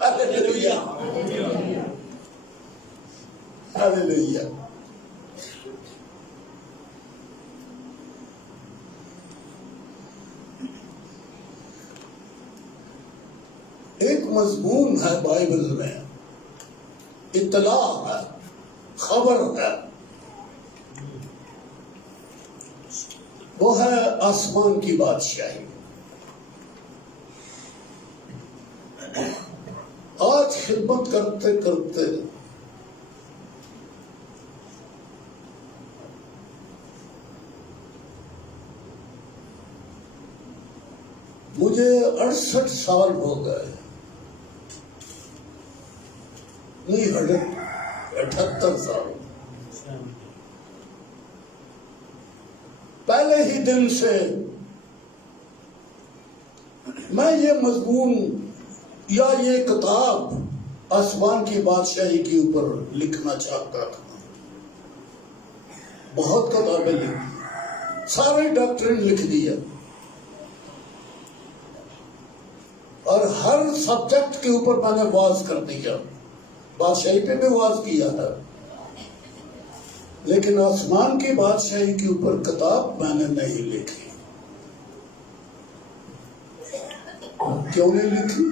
ہاللیلویا ہاللیلویا۔ ایک مضمون ہے بائبل میں، اطلاع ہے، خبر ہے، وہ ہے آسمان کی بادشاہی۔ آج خدمت کرتے کرتے مجھے 68 سال ہو گئے، نہیں 78 سال۔ پہلے ہی دن سے میں یہ مضمون یا یہ کتاب آسمان کی بادشاہی کے اوپر لکھنا چاہتا تھا۔ بہت کتابیں لکھی، سارے ڈاکٹرین لکھ دیا، اور ہر سبجیکٹ کے اوپر میں نے واز کر دیا، بادشاہی پہ بھی واز کیا ہے، لیکن آسمان کی بادشاہی کے اوپر کتاب میں نے نہیں لکھی۔ کیوں نہیں لکھی؟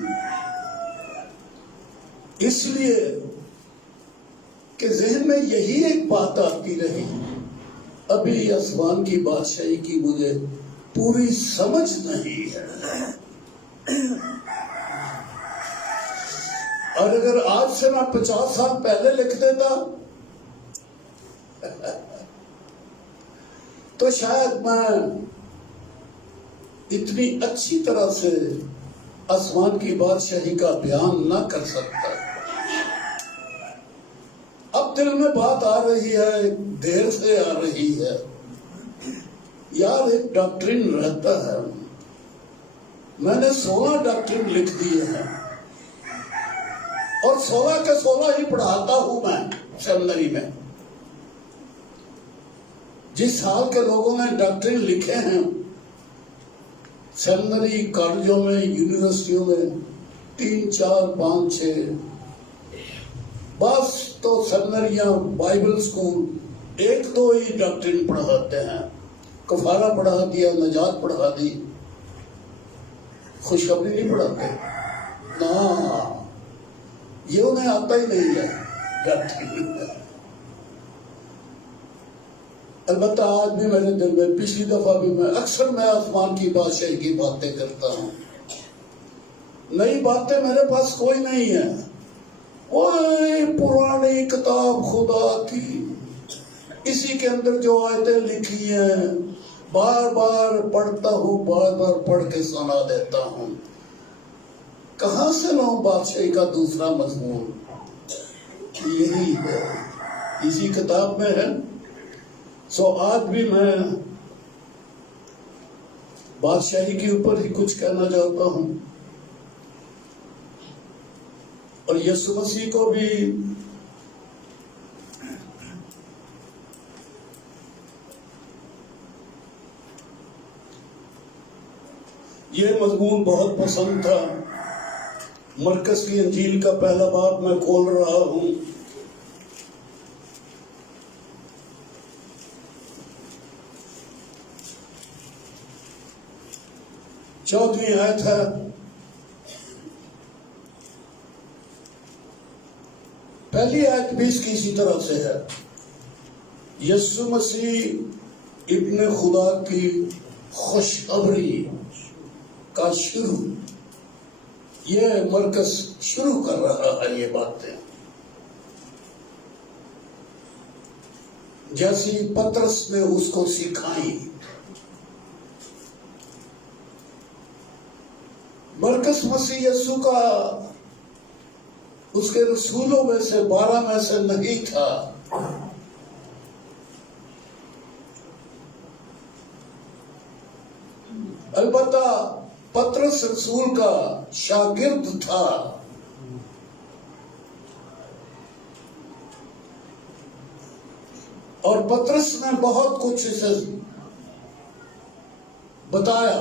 اس لیے کہ ذہن میں یہی ایک بات آتی رہی، ابھی آسمان کی بادشاہی کی مجھے پوری سمجھ نہیں ہے، اور اگر آج سے میں 50 سال پہلے لکھ دیتا تو شاید میں اتنی اچھی طرح سے آسمان کی بادشاہی کا بیان نہ کر سکتا۔ اب دل میں بات آ رہی ہے، دیر سے آ رہی ہے، یار ایک ڈاکٹرین رہتا ہے، میں نے 16 ڈاکٹرین لکھ دیے ہیں، اور 16 کے 16 ہی پڑھاتا ہوں میں سیمنری میں۔ جس حال کے لوگوں نے ڈاکٹرین لکھے ہیں سیمنری کالجوں میں، یونیورسٹیوں میں، 3 4 5 6، بس تو سیمنریاں، بائبل سکول 1 2 ہی ڈاکٹرین پڑھاتے ہیں، کفارہ پڑھا دیا، نجات پڑھا دی، خوشخبری نہیں پڑھاتے نا، یہ انہیں آتا ہی نہیں ہے ڈاکٹرین۔ البتہ آج بھی میرے دل میں، پچھلی دفعہ بھی اکثر میں آسمان کی بادشاہی کی باتیں کرتا ہوں، نئی باتیں میرے پاس کوئی نہیں ہے، وہی پرانی کتاب خدا کی، اسی کے اندر جو آیتیں لکھی ہیں بار بار پڑھتا ہوں، بار بار پڑھ کے سنا دیتا ہوں، کہاں سے لاؤں بادشاہی کا دوسرا مضمون؟ یہی ہے، اسی کتاب میں ہے۔ سو آج بھی میں بادشاہی کے اوپر ہی کچھ کہنا چاہتا ہوں، اور یسوع مسیح کو بھی یہ مضمون بہت پسند تھا۔ مرکز کی انجیل کا پہلا باب میں کھول رہا ہوں، چوتھویں آیت ہے، پہلی آیت بھی اس کی اسی طرح سے ہے، یسوع مسیح ابن خدا کی خوشخبری کا شروع، یہ مرکز شروع کر رہا ہے یہ باتیں، جیسی پطرس نے اس کو سکھائی۔ مرکز مسیح یسوع کا اس کے رسولوں میں سے 12 میں سے نہیں تھا، البتہ پطرس رسول کا شاگرد تھا، اور پطرس نے بہت کچھ اسے بتایا،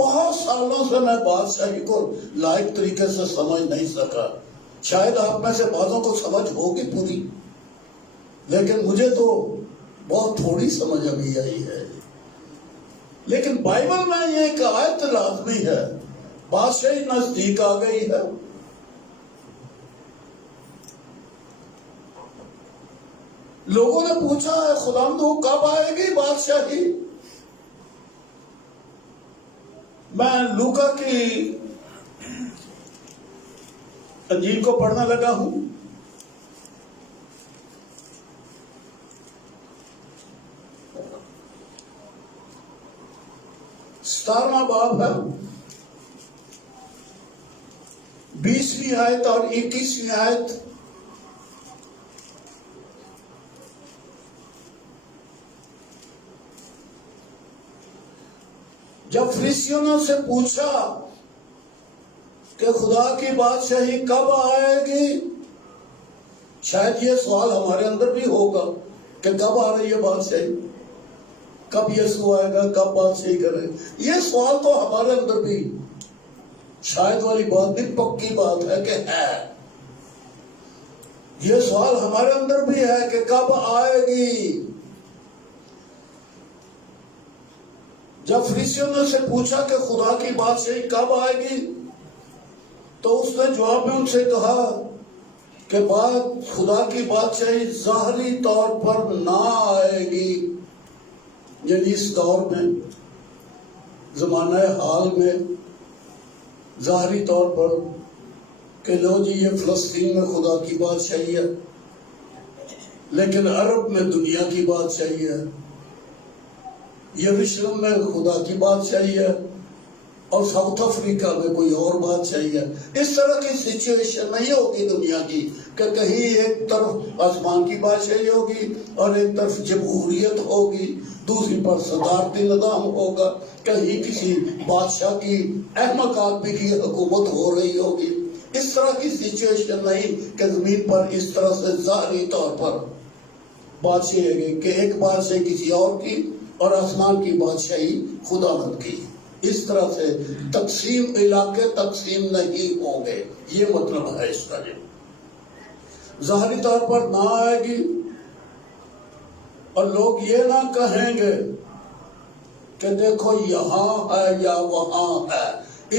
بہت سالوں سے میں بادشاہی کو لائق طریقے سے سمجھ نہیں سکا. شاید آپ میں سے بعضوں کو سمجھ ہوگی پوری، لیکن مجھے تو بہت تھوڑی سمجھ ابھی آئی ہے. لیکن بائبل میں یہ ایک آیت لازمی ہے، بادشاہی نزدیک آ گئی ہے. لوگوں نے پوچھا ہے خداوند کب آئے گی بادشاہی؟ میں لوکا کی انجیل کو پڑھنے لگا ہوں. ستارواں باب ہے، 20ویں آیت اور 21ویں آیت. جب فریسیوں نے سے پوچھا کہ خدا کی بادشاہی کب آئے گی، شاید یہ سوال ہمارے اندر بھی ہوگا کہ کب آ رہی ہے بادشاہی، کب یسوع آئے گا، کب بادشاہی کرے. یہ سوال تو ہمارے اندر بھی شاید والی بات بھی پکی بات ہے کہ ہے. یہ سوال ہمارے اندر بھی ہے کہ کب آئے گی. جب فریسیوں نے سے پوچھا کہ خدا کی بادشاہی کب آئے گی، تو اس نے جواب میں ان سے کہا کہ خدا کی بادشاہی ظاہری طور پر نہ آئے گی، یعنی اس دور میں، زمانہ حال میں ظاہری طور پر کہ لو جی یہ فلسطین میں خدا کی بادشاہی ہے، لیکن عرب میں دنیا کی بادشاہی ہے، یروشلم میں خدا کی بادشاہی ہے، اور ساؤتھ افریقہ میں کوئی اور بادشاہی ہے. اس طرح کی سچویشن نہیں ہوگی دنیا کی کہ کہیں ایک طرف آسمان کی بادشاہی ہوگی اور ایک طرف جمہوریت ہوگی، دوسری پر صدارتی نظام ہوگا، کہیں کسی بادشاہ کی احمق آدمی کی حکومت ہو رہی ہوگی. اس طرح کی سچویشن نہیں کہ زمین پر اس طرح سے ظاہری طور پر بادشاہی ہے کہ ایک بادشاہی کسی اور کی اور آسمان کی بادشاہی خداوند کی. اس طرح سے تقسیم علاقے تقسیم نہیں ہوں گے، یہ مطلب ہے اس کا. ظاہری طور پر نہ آئے گی، اور لوگ یہ نہ کہیں گے کہ دیکھو یہاں ہے یا وہاں ہے،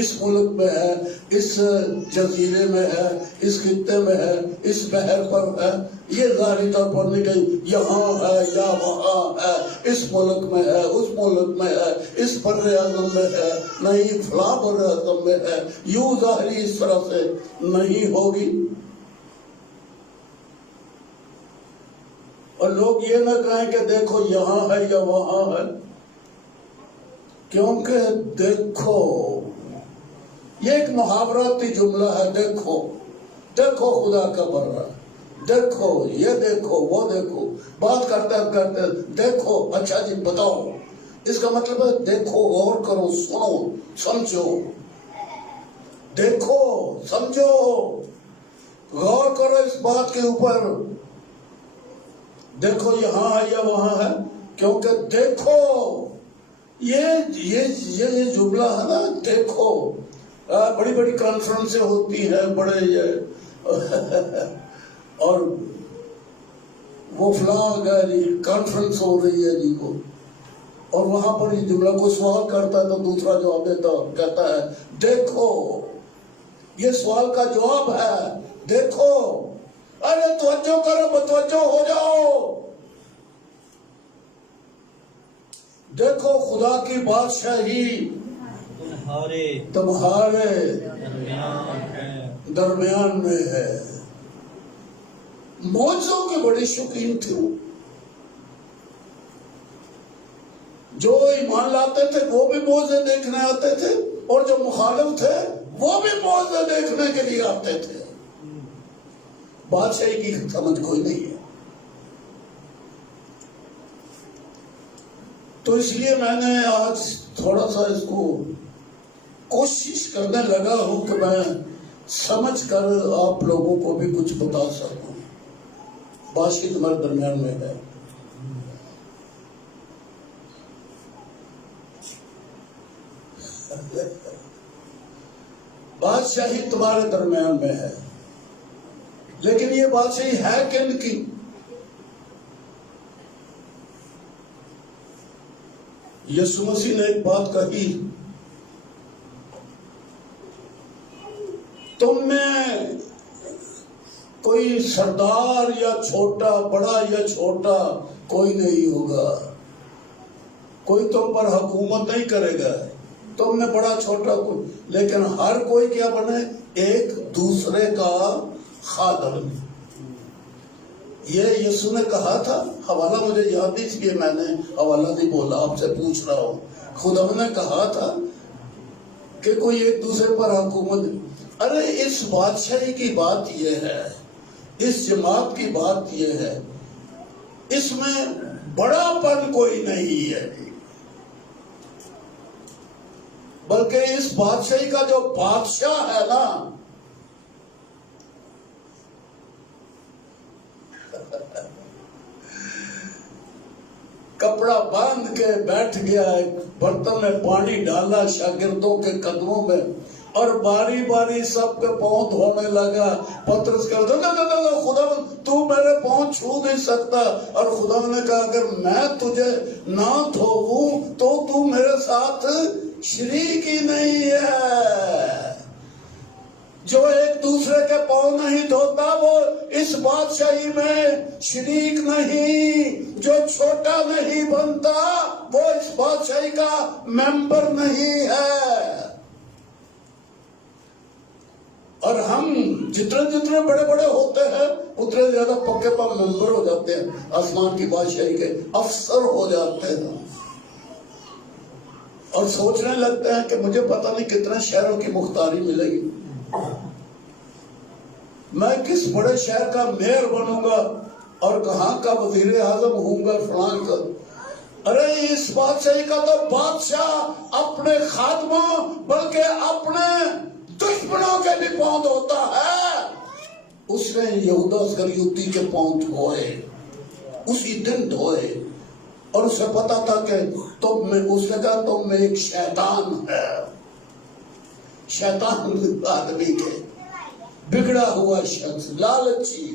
اس ملک میں ہے، اس جزیرے میں ہے، اس خطے میں ہے، اس بحر پر ہے. یہ ظاہری طور پر نہیں کہیں یہاں ہے یا وہاں ہے، اس ملک میں ہے، اس ملک میں ہے، اس بر اعظم میں ہے، نہیں فلاں بر اعظم میں ہے. یوں ظاہری اس طرح سے نہیں ہوگی. اور لوگ یہ نہ کہیں کہ دیکھو یہاں ہے یا وہاں ہے، کیونکہ دیکھو یہ ایک محاوراتی جملہ ہے. دیکھو دیکھو خدا کا بر، دیکھو یہ دیکھو وہ دیکھو، بات کرتے دیکھو اچھا جی بتاؤ. اس کا مطلب ہے دیکھو، غور کرو، سنو، سمجھو. دیکھو سمجھو، غور کرو اس بات کے اوپر. دیکھو یہاں ہے یا وہاں ہے، کیونکہ دیکھو یہ جملہ ہے نا، دیکھو. بڑی بڑی کانفرنسیں ہوتی ہیں، بڑے اور وہ فلاں کانفرنس ہو رہی ہے جی کو، اور وہاں پر یہ جملہ کو سوال کرتا ہے تو دوسرا جواب دیتا کہتا ہے دیکھو. یہ سوال کا جواب ہے دیکھو. ارے توجہ کرو، متوجہ ہو جاؤ. دیکھو خدا کی بادشاہی تمہارے درمیان میں ہے. معجزوں کے بڑے شوقین تھے. جو ایمان لاتے تھے وہ بھی معجزے دیکھنے آتے تھے، اور جو مخالف تھے وہ بھی معجزے دیکھنے کے لیے آتے تھے. بادشاہی کی سمجھ کوئی نہیں ہے. تو اس لیے میں نے آج تھوڑا سا اس کو کوشش کرنے لگا ہوں کہ میں سمجھ کر آپ لوگوں کو بھی کچھ بتا سکوں. بادشاہی تمہارے درمیان میں ہے. بادشاہی تمہارے درمیان میں ہے، لیکن یہ بادشاہی ہے کن کی؟ یسوع مسیح نے ایک بات کہی، تم میں کوئی سردار یا چھوٹا، بڑا یا چھوٹا کوئی نہیں ہوگا، کوئی تم پر حکومت نہیں کرے گا، تم میں بڑا چھوٹا کوئی، لیکن ہر کوئی کیا بنے؟ ایک دوسرے کا خادم۔ یہ یسوع نے کہا تھا، حوالہ مجھے یاد نہیں، اس لیے میں نے حوالہ نہیں بولا، آپ سے پوچھ رہا ہوں۔ خدا نے کہا تھا کہ کوئی ایک دوسرے پر حکومت، ارے اس بادشاہی کی بات یہ ہے، اس جماعت کی بات یہ ہے، اس میں بڑا پن کوئی نہیں ہے، بلکہ اس بادشاہی کا جو بادشاہ ہے نا، کپڑا باندھ کے بیٹھ گیا، ایک برتن میں پانی ڈالا شاگردوں کے قدموں میں، اور باری باری سب کے پاؤں دھونے لگا۔ پترس کہتا خدا تو میرے پاؤں چھو نہیں سکتا، اور خدا نے کہا اگر میں تجھے نہ دھوؤں تو میرے ساتھ شریک ہی نہیں ہے۔ جو ایک دوسرے کے پاؤں نہیں دھوتا وہ اس بادشاہی میں شریک نہیں، جو چھوٹا نہیں بنتا وہ اس بادشاہی کا ممبر نہیں ہے۔ اور ہم جتنے بڑے بڑے ہوتے ہیں اتنے زیادہ پکے پا ممبر ہو جاتے ہیں، آسمان کی بادشاہی کے افسر ہو جاتے ہیں، اور سوچنے لگتے ہیں کہ مجھے پتہ نہیں کتنے شہروں کی مختاری ملے گی، میں کس بڑے شہر کا میئر بنوں گا اور کہاں کا وزیر اعظم ہوں گا، فلاں کا۔ ارے اس بادشاہی کا تو بادشاہ اپنے خادموں بلکہ اپنے دشمنوں کے بھی پاؤں دھوتا ہے۔ اس نے یہودا اسکریوتی کے پاؤں دھوئے، اسی دن دھوئے، اور اسے پتا تھا کہ تم میں، اس نے کہا تم میں ایک شیطان ہے، شیطان آدمی کے بگڑا ہوا شخص، لالچی۔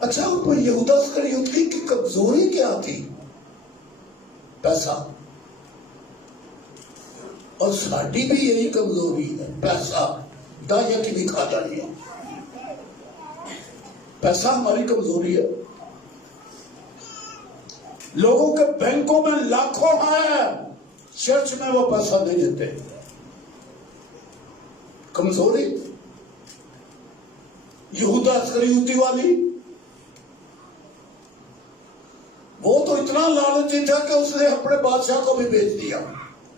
اچھا یہودا اسکریوتی کی کمزوری کیا تھی؟ پیسہ۔ اور ساڈی بھی یہی کمزوری ہے، پیسہ۔ دائیں کی بھی کھا جانی ہے، پیسہ ہماری کمزوری ہے۔ لوگوں کے بینکوں میں لاکھوں ہیں، چرچ میں وہ پیسہ نہیں دیتے، کمزوری۔ یہودا اسکریوتی والی، وہ تو اتنا لالچی تھا کہ اس نے اپنے بادشاہ کو بھی بیچ دیا،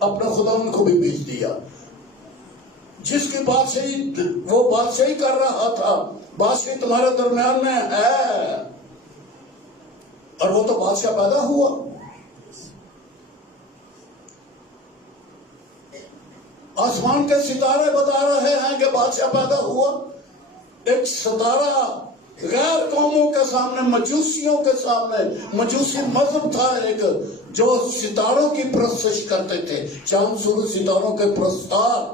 اپنے خدا ان کو بھی بیچ دیا، جس کی بادشاہی وہ بادشاہی کر رہا تھا۔ بادشاہی تمہارے درمیان میں ہے، اور وہ تو بادشاہ پیدا ہوا۔ آسمان کے ستارے بتا رہے ہیں کہ بادشاہ پیدا ہوا۔ ایک ستارہ غیر قوموں کے سامنے، مجوسیوں کے سامنے، مجوسی مذہب تھا ایک جو ستاروں کی پرستش کرتے تھے، چاند سورج ستاروں کے پرستار،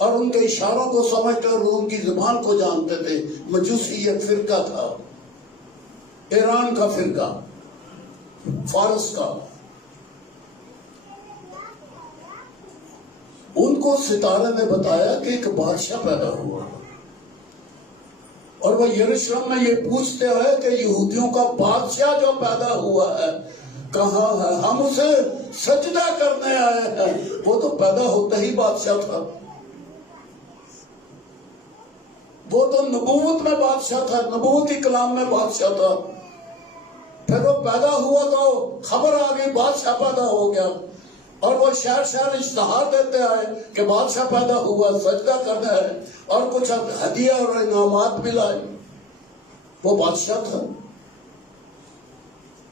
اور ان کے اشاروں کو سمجھتے اور ان کی زبان کو جانتے تھے۔ مجوسی ایک فرقہ تھا، ایران کا فرقہ، فارس کا۔ ان کو ستارے نے بتایا کہ ایک بادشاہ پیدا ہوا، اور وہ یروشلم میں یہ پوچھتے ہیں کہ یہودیوں کا بادشاہ جو پیدا ہوا ہے کہاں ہے؟ ہم اسے سجدہ کرنے آئے ہیں۔ وہ تو پیدا ہوتے ہی بادشاہ تھا، وہ تو نبوت میں بادشاہ تھا، نبوتی کلام میں بادشاہ تھا۔ پھر وہ پیدا ہوا تو خبر آ گئی بادشاہ پیدا ہو گیا، اور وہ شہر شہر اشتہار دیتے آئے کہ بادشاہ پیدا ہوا، سجدہ کرنا ہے، اور کچھ ہدیہ اور انعامات بھی لائے۔ وہ بادشاہ تھا،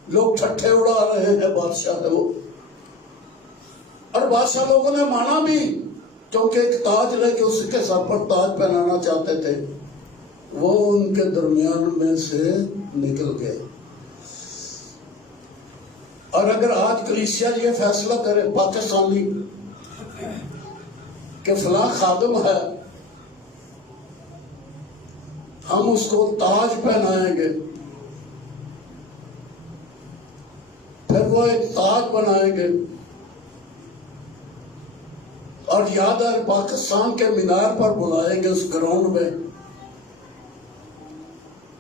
لوگ ٹھٹھے اڑا رہے ہیں، بادشاہ ہے وہ۔ اور بادشاہ لوگوں نے مانا بھی، کیونکہ ایک تاج لے کے اس کے سر پر تاج پہنانا چاہتے تھے۔ وہ ان کے درمیان میں سے نکل گئے۔ اور اگر آج کلیسیا یہ فیصلہ کرے، پاکستانی کہ فلاں خادم ہے، ہم اس کو تاج پہنائیں گے، پھر وہ ایک تاج بنائیں گے، اور یاد ہے پاکستان کے مینار پر بلائیں گے، اس گراؤنڈ میں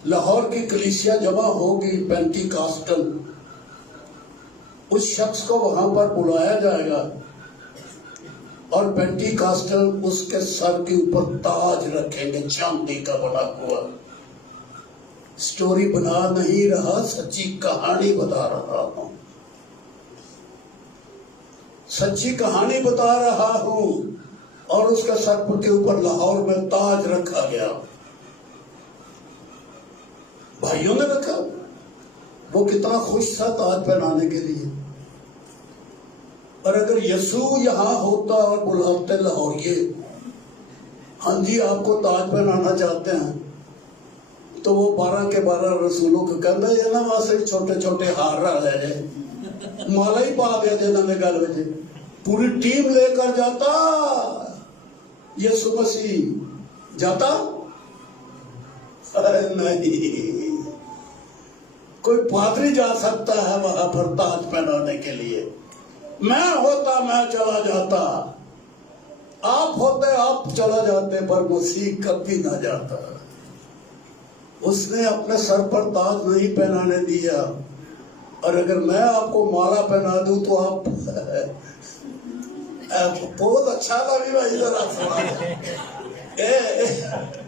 لاہور کی کلیسیا جمع ہوگی پینٹی کاسٹل، اس شخص کو وہاں پر بلایا جائے گا اور پینٹی کاسٹل اس کے سر کے اوپر تاج رکھیں گے چاندی کا بنا ہوا۔ سٹوری بنا نہیں رہا، سچی کہانی بتا رہا ہوں، سچی کہانی بتا رہا ہوں۔ اور اس کے سر کے اوپر لاہور میں تاج رکھا گیا، بھائیوں نے رکھا۔ وہ کتنا خوش تھا تاج پہنانے کے لیے۔ اور اگر یسوع یہاں ہوتا اور بلاتے لاہوریے، ہاں جی آپ کو تاج پہنانا چاہتے ہیں، تو وہ 12 کے 12 رسولوں کو کہتا ہے نا وہاں سے چھوٹے چھوٹے ہار رہا ہے مالا ہی پا گیا جنہوں نے گل بجے پوری ٹیم لے کر جاتا یسوع مسیح جاتا؟ نہیں، کوئی پادری جا سکتا ہے وہاں پر تاج پہنانے کے لیے، میں ہوتا میں چلا جاتا، آپ ہوتے آپ چلا جاتے، پر مسیح کبھی نہ جاتا۔ اس نے اپنے سر پر تاج نہیں پہنانے دیا، اور اگر میں آپ کو مالا پہنا دوں تو آپ بہت اچھا لگے گا۔ ادھر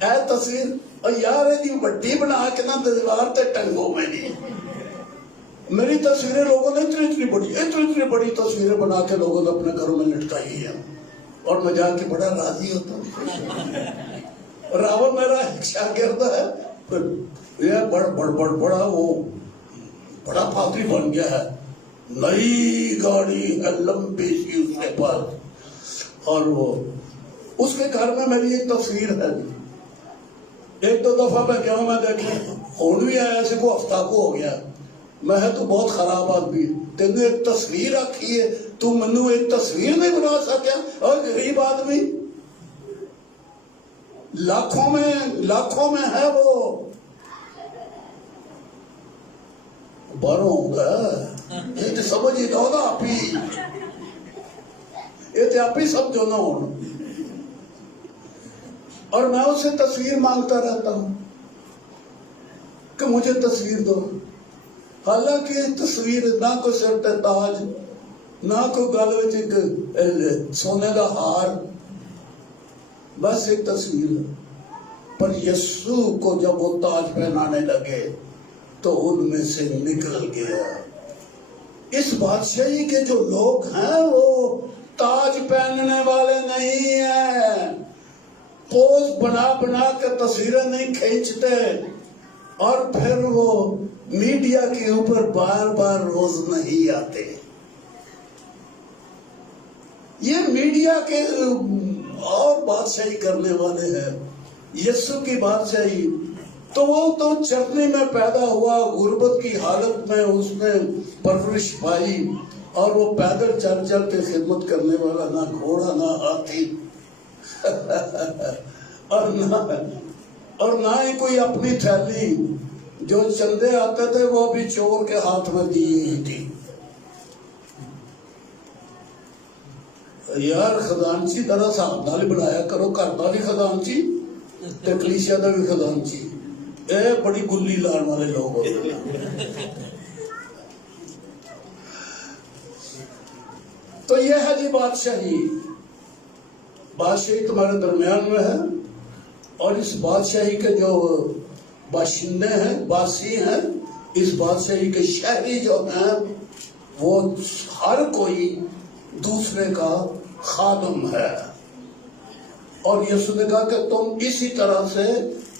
اے تصویر اور یار یہ بڑی بنا کے نا دیوار تے ٹنگو میں نہیں، میری تصویریں لوگوں نے اتنی بڑی تصویریں بنا کے لوگوں نے اپنے گھروں میں لٹکائی ہیں، اور میں جا کے بڑا راضی ہوتا ہوں۔ راول میرا شاگرد ہے، یہ بڑا وہ بڑا پادری بن گیا ہے، نئی گاڑی ہے لمبی سی اس کے پاس، اور وہ اس کے گھر میں میری ایک تصویر ہے۔ ایک دو دفعہ میں گیا ہوں، میں دیکھیں ہون بھی آیا ایسے کو ہفتہ کو ہو گیا، میں تو بہت خراب آدمی، تین نے ایک تصویر رکھی ہے، تو منو ایک تصویر نہیں بنا سکیا؟ اور غریب آدمی لاکھوں میں ہے، وہ باروں ہوگا، یہ تو سمجھ ہی دو نا آپ ہی، یہ تو آپ ہی سمجھو نا ہوں۔ اور میں اسے تصویر مانگتا رہتا ہوں کہ مجھے تصویر دو، حالانکہ تصویر نہ کوئی سر تے تاج، نہ کوئی گل وچ ایک سونے کا ہار، بس ایک تصویر ہے۔ پر یسوع کو جب وہ تاج پہنانے لگے تو ان میں سے نکل گیا۔ اس بادشاہی کے جو لوگ ہیں وہ تاج پہننے والے نہیں ہیں، پوز بنا بنا کے تصویریں نہیں کھینچتے، اور پھر وہ میڈیا کے اوپر بار بار روز نہیں آتے۔ یہ میڈیا کے اور بادشاہی کرنے والے ہیں۔ یسوع کی بادشاہی تو وہ تو چرنی میں پیدا ہوا، غربت کی حالت میں اس نے پرورش پائی، اور وہ پیدل چل چل کے خدمت کرنے والا، نہ گھوڑا نہ ہاتھی اور نہ ہی کوئی اپنی تھیلی، جو چندے آتے تھے وہ بھی چور کے ہاتھ میں دی ہی تھی۔ یار خزانچی طرح صاحب نال بنایا کرو، گھر کا بھی خزانچی تے کلیسیا کا بھی خزانچی، اے بڑی گلی لان والے لوگ ہوتے ہیں۔ تو یہ ہے جی بادشاہی تمہارے درمیان میں ہے، اور اس بادشاہی کے جو باشندے ہیں، باسی ہیں، اس بادشاہی کے شہری جو ہیں، وہ ہر کوئی دوسرے کا خادم ہے۔ اور یسوع نے کہا کہ تم اسی طرح سے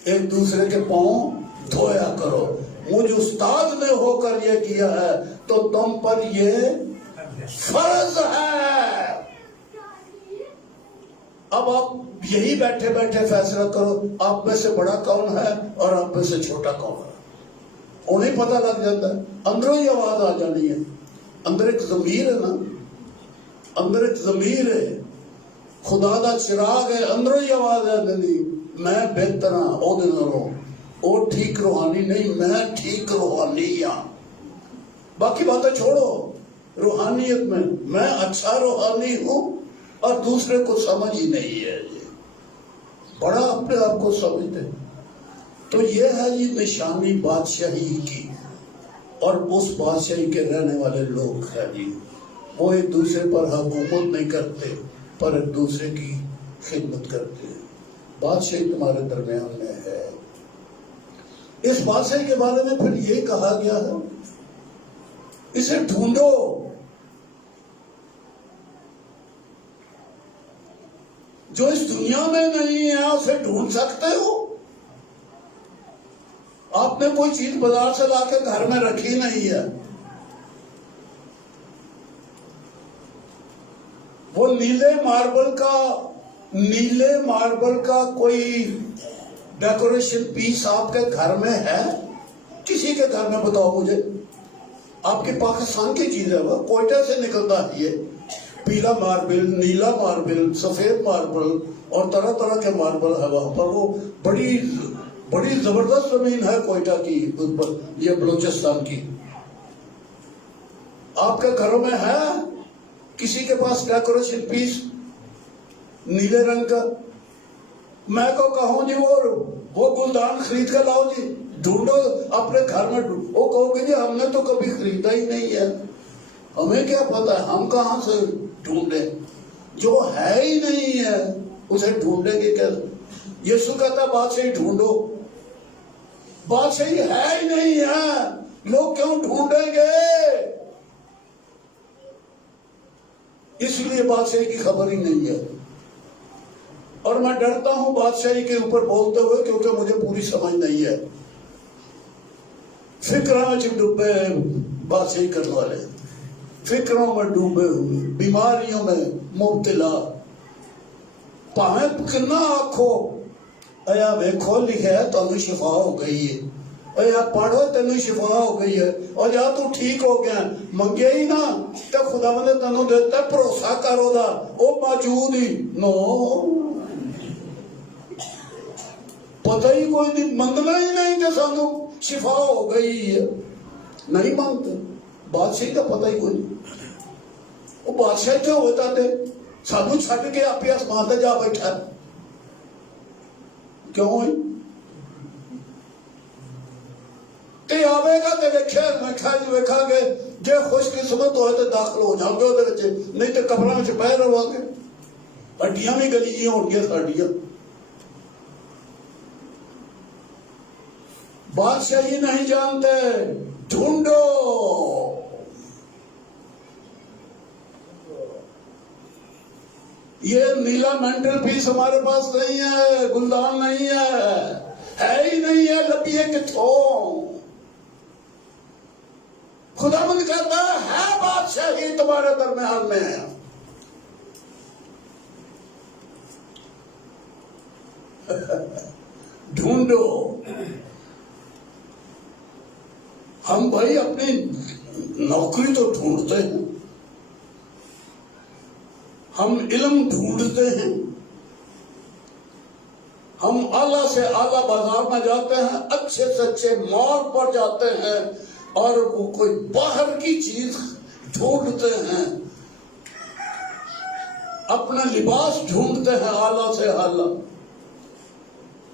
ایک دوسرے کے پاؤں دھویا کرو، مجھ استاد نے ہو کر یہ کیا ہے تو تم پر یہ فرض ہے۔ اب آپ یہی بیٹھے بیٹھے فیصلہ کرو آپ میں سے بڑا کون ہے اور آپ میں سے چھوٹا کون ہے، انہیں پتہ لگ جاتا ہے، اندروں ہی آواز آ جانی ہے۔ اندر ایک ضمیر ہے نا، اندر ایک ضمیر ہے خدا دا چراغ ہے، اندروں ہی آواز ہے دلی میں بہتر ہاں او دے نالوں، او ٹھیک روحانی نہیں، میں ٹھیک روحانی ہاں۔ باقی باتیں چھوڑو، روحانیت میں اچھا روحانی ہوں اور دوسرے کو سمجھ ہی نہیں ہے، یہ بڑا اپنے آپ کو سمجھتے۔ تو یہ ہے یہ نشانی بادشاہی کی، اور اس بادشاہی کے رہنے والے لوگ ہیں جی، وہ ایک دوسرے پر حکومت نہیں کرتے پر ایک دوسرے کی خدمت کرتے ہیں۔ بادشاہی تمہارے درمیان میں ہے۔ اس بادشاہی کے بارے میں پھر یہ کہا گیا ہے اسے ڈھونڈو۔ جو اس دنیا میں نہیں ہے اسے ڈھونڈ سکتے ہو؟ آپ نے کوئی چیز بازار سے لا کے گھر میں رکھی نہیں ہے، وہ نیلے ماربل کا کوئی ڈیکوریشن پیس آپ کے گھر میں ہے؟ کسی کے گھر میں بتاؤ مجھے۔ آپ کے پاکستان کی چیز ہے، وہ کوئٹہ سے نکلتا ہے، یہ پیلا ماربل، نیلا ماربل، سفید ماربل اور طرح طرح کے ماربل ہے وہاں پر۔ وہ بڑی زبردست زمین ہے کوئٹہ کی، یہ بلوچستان کی۔ آپ کے گھروں میں ہے کسی کے پاس ڈیکوریشن پیس نیلے رنگ کا؟ میں کو کہوں جی وہ گلدان خرید کر لاؤ جی، ڈھونڈو اپنے گھر میں، وہ کہو گے جی ہم نے تو کبھی خریدا ہی نہیں ہے، ہمیں کیا پتا ہے، ہم کہاں سے ڈھونڈیں؟ جو ہے ہی نہیں ہے اسے ڈھونڈیں گے کیسے؟ یسوع کہتا بادشاہی ڈھونڈو، بادشاہی ہے ہی نہیں ہے، لوگ کیوں ڈھونڈیں گے؟ اس لیے بادشاہی کی خبر ہی نہیں ہے۔ اور میں ڈرتا ہوں بادشاہی کے اوپر بولتے ہوئے، کیونکہ مجھے پوری سمجھ نہیں ہے۔ فکراں چ ڈوبے بادشاہی کرنے والے، فکروں میں ڈوبے ہوئے، بیماریوں میں مبتلا، پاویں کنا آکھو ایا ویکھو لکھا ہے تمہیں شفا ہو گئی ہے، ایا پڑھو تینوں شفا ہو گئی ہے، اور جا تو ٹھیک ہو گیا، منگے ہی نہ تے خدا نے تینوں دیتا ہے، بھروسہ کرو دا وہ موجود ہی نو، پتہ ہی کوئی نہیں، منگنا ہی نہیں کہ سانو شفا ہو گئی ہے، نہیں مانگتے۔ بادشاہی کا پتہ ہی کوئی نہیں، وہ بادشاہ کیوں ہوتا تھے؟ سانو چھڈ کے آپ آسمان تے جا بیٹھا، کیوں ہوئی؟ تے آوے گا تے ویکھا گے، جے خوش قسمت ہوئے تے داخل ہو جاؤ گے اودے وچ، نہیں تے قبراں وچ پئے رہو گے، ہڈیاں بھی گلی ہون گیاں ساڈیاں۔ بادشاہی نہیں جانتے، ڈھونڈو۔ یہ نیلا مینٹل پیس ہمارے پاس نہیں ہے، گلدان نہیں ہے ہی نہیں ہے، لبیے کتھوں؟ خدا مند کہتا ہے بادشاہی تمہارے درمیان میں ہے۔ ڈھونڈو۔ ہم بھائی اپنی نوکری تو ڈھونڈتے ہیں، ہم علم ڈھونڈتے ہیں، ہم اعلیٰ سے اعلیٰ بازار میں جاتے ہیں، اچھے سے اچھے مال پر جاتے ہیں، اور وہ کوئی باہر کی چیز ڈھونڈتے ہیں، اپنا لباس ڈھونڈتے ہیں اعلیٰ سے اعلیٰ۔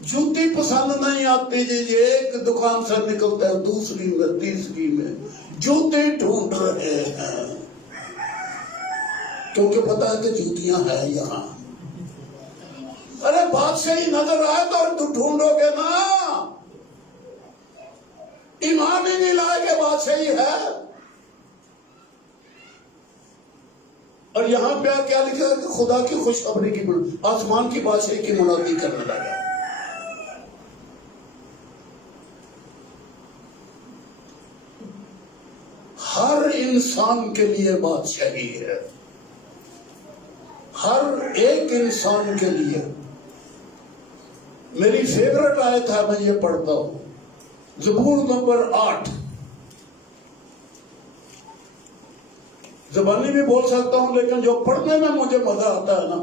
جوتی پسند نہیں آتی جی، ایک دکان سے نکلتے ہیں دوسری میں تیسری میں جوتے ڈھونڈ رہے ہیں، کیونکہ پتا ہے کہ جوتیاں ہیں یہاں۔ ارے بادشاہی نظر آئے تو ڈھونڈو گے نا، ایمان ہی نہیں لائے کہ بادشاہی ہے۔ اور یہاں پہ کیا لکھا ہے کہ خدا کی خوشخبری کی آسمان کی بادشاہی کی منادی کرنے لگا۔ ہر انسان کے لیے بادشاہی ہے، ہر ایک انسان کے لیے۔ میری فیورٹ آیت ہے، میں یہ پڑھتا ہوں، زبور نمبر 8۔ زبانی بھی بول سکتا ہوں، لیکن جو پڑھنے میں مجھے مزہ آتا ہے نا،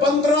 15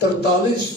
43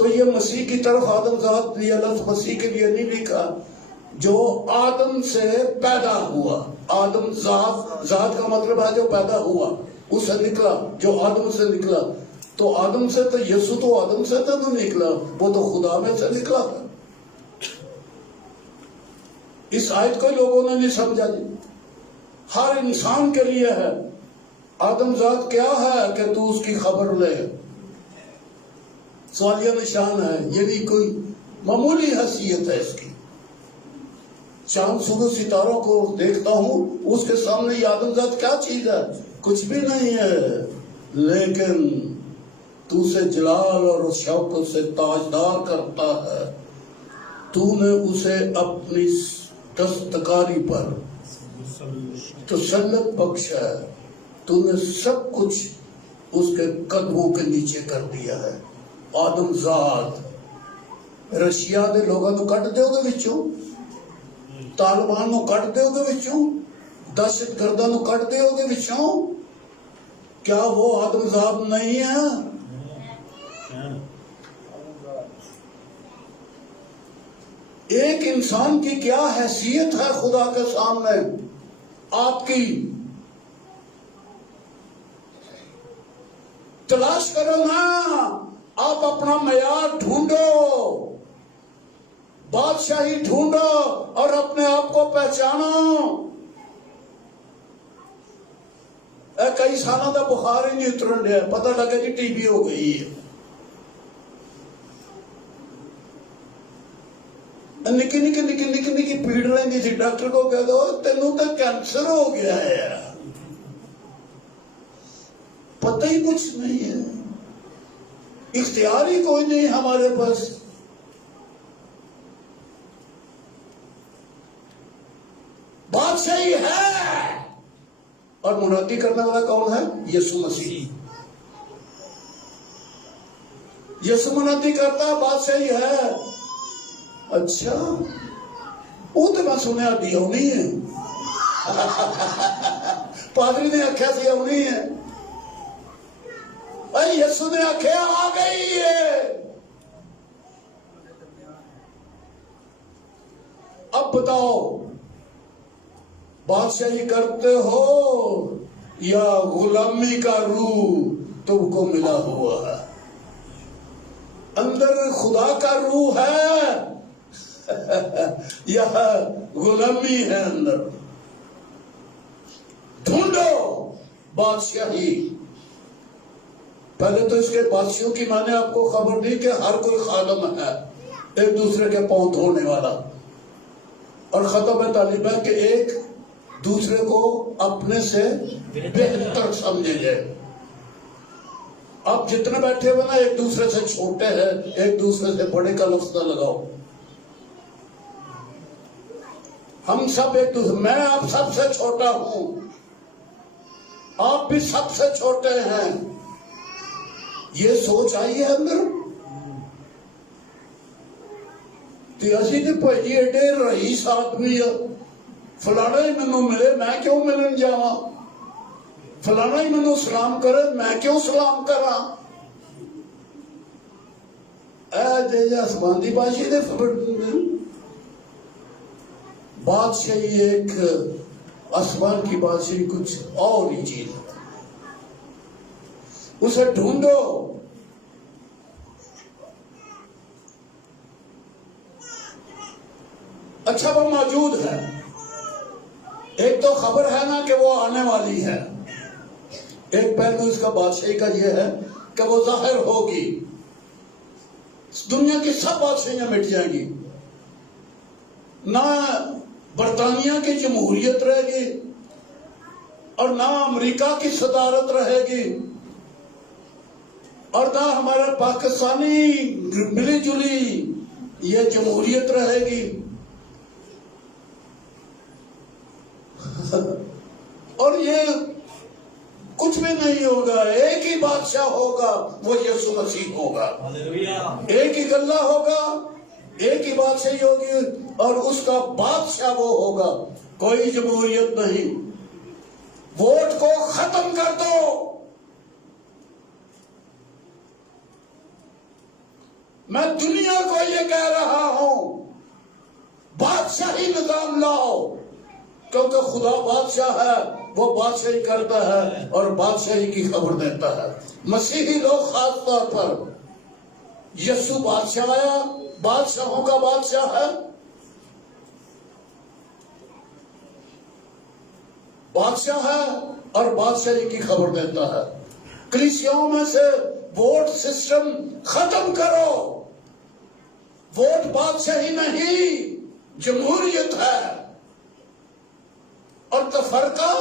تو یہ مسیح کی طرف آدم ذات، یہ لفظ مسیح کے لیے نہیں لکھا، جو آدم سے پیدا ہوا. آدم ذات کا مطلب ہے جو پیدا ہوا، اس سے نکلا، جو آدم سے نکلا. تو آدم سے تو یسوع تو آدم سے تو نہیں نکلا، وہ تو خدا میں سے نکلا تھا. اس آیت کو لوگوں نے نہیں سمجھا جی. ہر انسان کے لیے ہے. آدم ذات کیا ہے کہ تو اس کی خبر لے؟ سوالیہ نشان ہے، یعنی کوئی معمولی حیثیت ہے اس کی. چاند صبح ستاروں کو دیکھتا ہوں، اس کے سامنے یہ آدم ذات کیا چیز ہے؟ کچھ بھی نہیں ہے. لیکن تو اسے جلال اور شوکت سے تاجدار کرتا ہے. تو نے اسے اپنی دستکاری پر تسلط بخشا ہے. تو نے سب کچھ اس کے قدموں کے نیچے کر دیا ہے. آدم ذات رشیا دے لوگوں کو کٹ دے گے وچوں، طالبان کو کٹ دے گے وچوں، دہشت گردوں کو کٹ دے گے وچوں. کیا وہ آدم ذات نہیں ہے؟ ایک انسان کی کیا حیثیت ہے خدا کے سامنے آپ کی؟ تلاش کرو نا، آپ اپنا معیار ڈھونڈو، بادشاہی ڈھونڈو اور اپنے آپ کو پہچانو. کئی سالوں کا بخار ہی نہیں اترن دیا، پتہ لگا جی ٹی بی ہو گئی ہے. نکی نکی پیڑ رہی تھی، ڈاکٹر کو کہہ دو تینوں تو کینسر ہو گیا ہے یار. پتہ ہی کچھ نہیں ہے، اختیار ہی کوئی نہیں ہمارے پاس. بادشاہی ہے اور منادی کرنے والا کون ہے؟ یسوع مسیح. یسوع منادی کرتا ہے بادشاہی ہے. اچھا وہ تو میں سنیا دی ہونی ہے، پادری نے آخیا سی ہونی ہے. یسوع نے آخیا آ گئی ہے. اب بتاؤ بادشاہی کرتے ہو یا غلامی کا روح تم کو ملا ہوا ہے؟ اندر خدا کا روح ہے یا غلامی ہے اندر؟ ڈھونڈو بادشاہی. پہلے تو اس کے بادشاہوں کی میں نے آپ کو خبر دی کہ ہر کوئی خادم ہے، ایک دوسرے کے پاؤں دھونے والا. اور ختم تعلیم ہے کہ ایک دوسرے کو اپنے سے بہتر سمجھے جائے. آپ جتنے بیٹھے ہوئے نا ایک دوسرے سے چھوٹے ہیں، ایک دوسرے سے بڑے کا لفظ نہ لگاؤ. ہم سب ایک دوسرے، میں آپ سب سے چھوٹا ہوں، آپ بھی سب سے چھوٹے ہیں. یہ سوچ آئی ہے اندر. اسی تو بھائی ایڈے رئیس آدمی ہے، فلانا ہی مینوں ملے میں کیوں ملن جاواں، فلانا ہی مینوں سلام کرے میں کیوں سلام کراں. اے آسمان دی بادشاہی دے بادشاہی ایک آسمان کی بادشاہی کچھ اور ہی چیز. اسے ڈھونڈو. اچھا وہ موجود ہے. ایک تو خبر ہے نا کہ وہ آنے والی ہے. ایک پہلو اس کا بادشاہی کا یہ ہے کہ وہ ظاہر ہوگی. دنیا کی سب بادشاہیاں مٹ جائیں گی، نہ برطانیہ کی جمہوریت رہے گی اور نہ امریکہ کی صدارت رہے گی اور نہ ہمارا پاکستانی ملی جلی یہ جمہوریت رہے گی. اور یہ کچھ بھی نہیں ہوگا. ایک ہی بادشاہ ہوگا، وہ یسوع مسیح ہوگا. ایک ہی گلہ ہوگا، ایک ہی بادشاہی ہوگی اور اس کا بادشاہ وہ ہوگا. کوئی جمہوریت نہیں. ووٹ کو ختم کر دو. میں دنیا کو یہ کہہ رہا ہوں بادشاہی نظام لاؤ، کیونکہ خدا بادشاہ ہے، وہ بادشاہی کرتا ہے اور بادشاہی کی خبر دیتا ہے۔ مسیحی لوگ خاص طور پر، یسوع بادشاہ آیا، بادشاہوں کا بادشاہ ہے، بادشاہ ہے اور بادشاہی کی خبر دیتا ہے۔ کلیسیاؤں میں سے ووٹ سسٹم ختم کرو، ووٹ بادشاہی نہیں، جمہوریت ہے، اور تفرقہ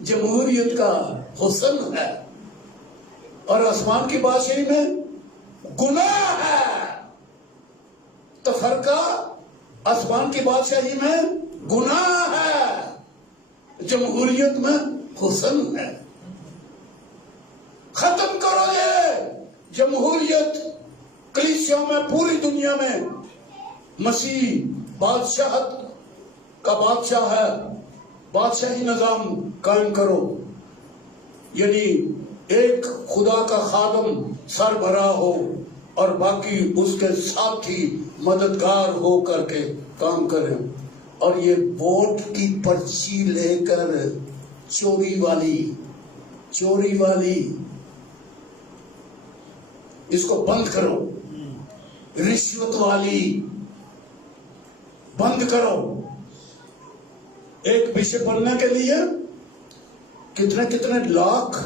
جمہوریت کا حسن ہے، اور آسمان کی بادشاہی میں گناہ ہے۔ تفرقہ آسمان کی بادشاہی میں گناہ ہے، جمہوریت میں حسن ہے۔ ختم کرو یہ جمہوریت۔ کلیسیوں میں پوری دنیا میں مسیح بادشاہت کا بادشاہ ہے، بادشاہی نظام قائم کرو، یعنی ایک خدا کا خادم سربراہ ہو اور باقی اس کے ساتھی مددگار ہو کر کے کام کریں۔ اور یہ ووٹ کی پرچی لے کر چوری والی اس کو بند کرو، رشوت والی بند کرو۔ ایک بشپ بننے کے لیے کتنے لاکھ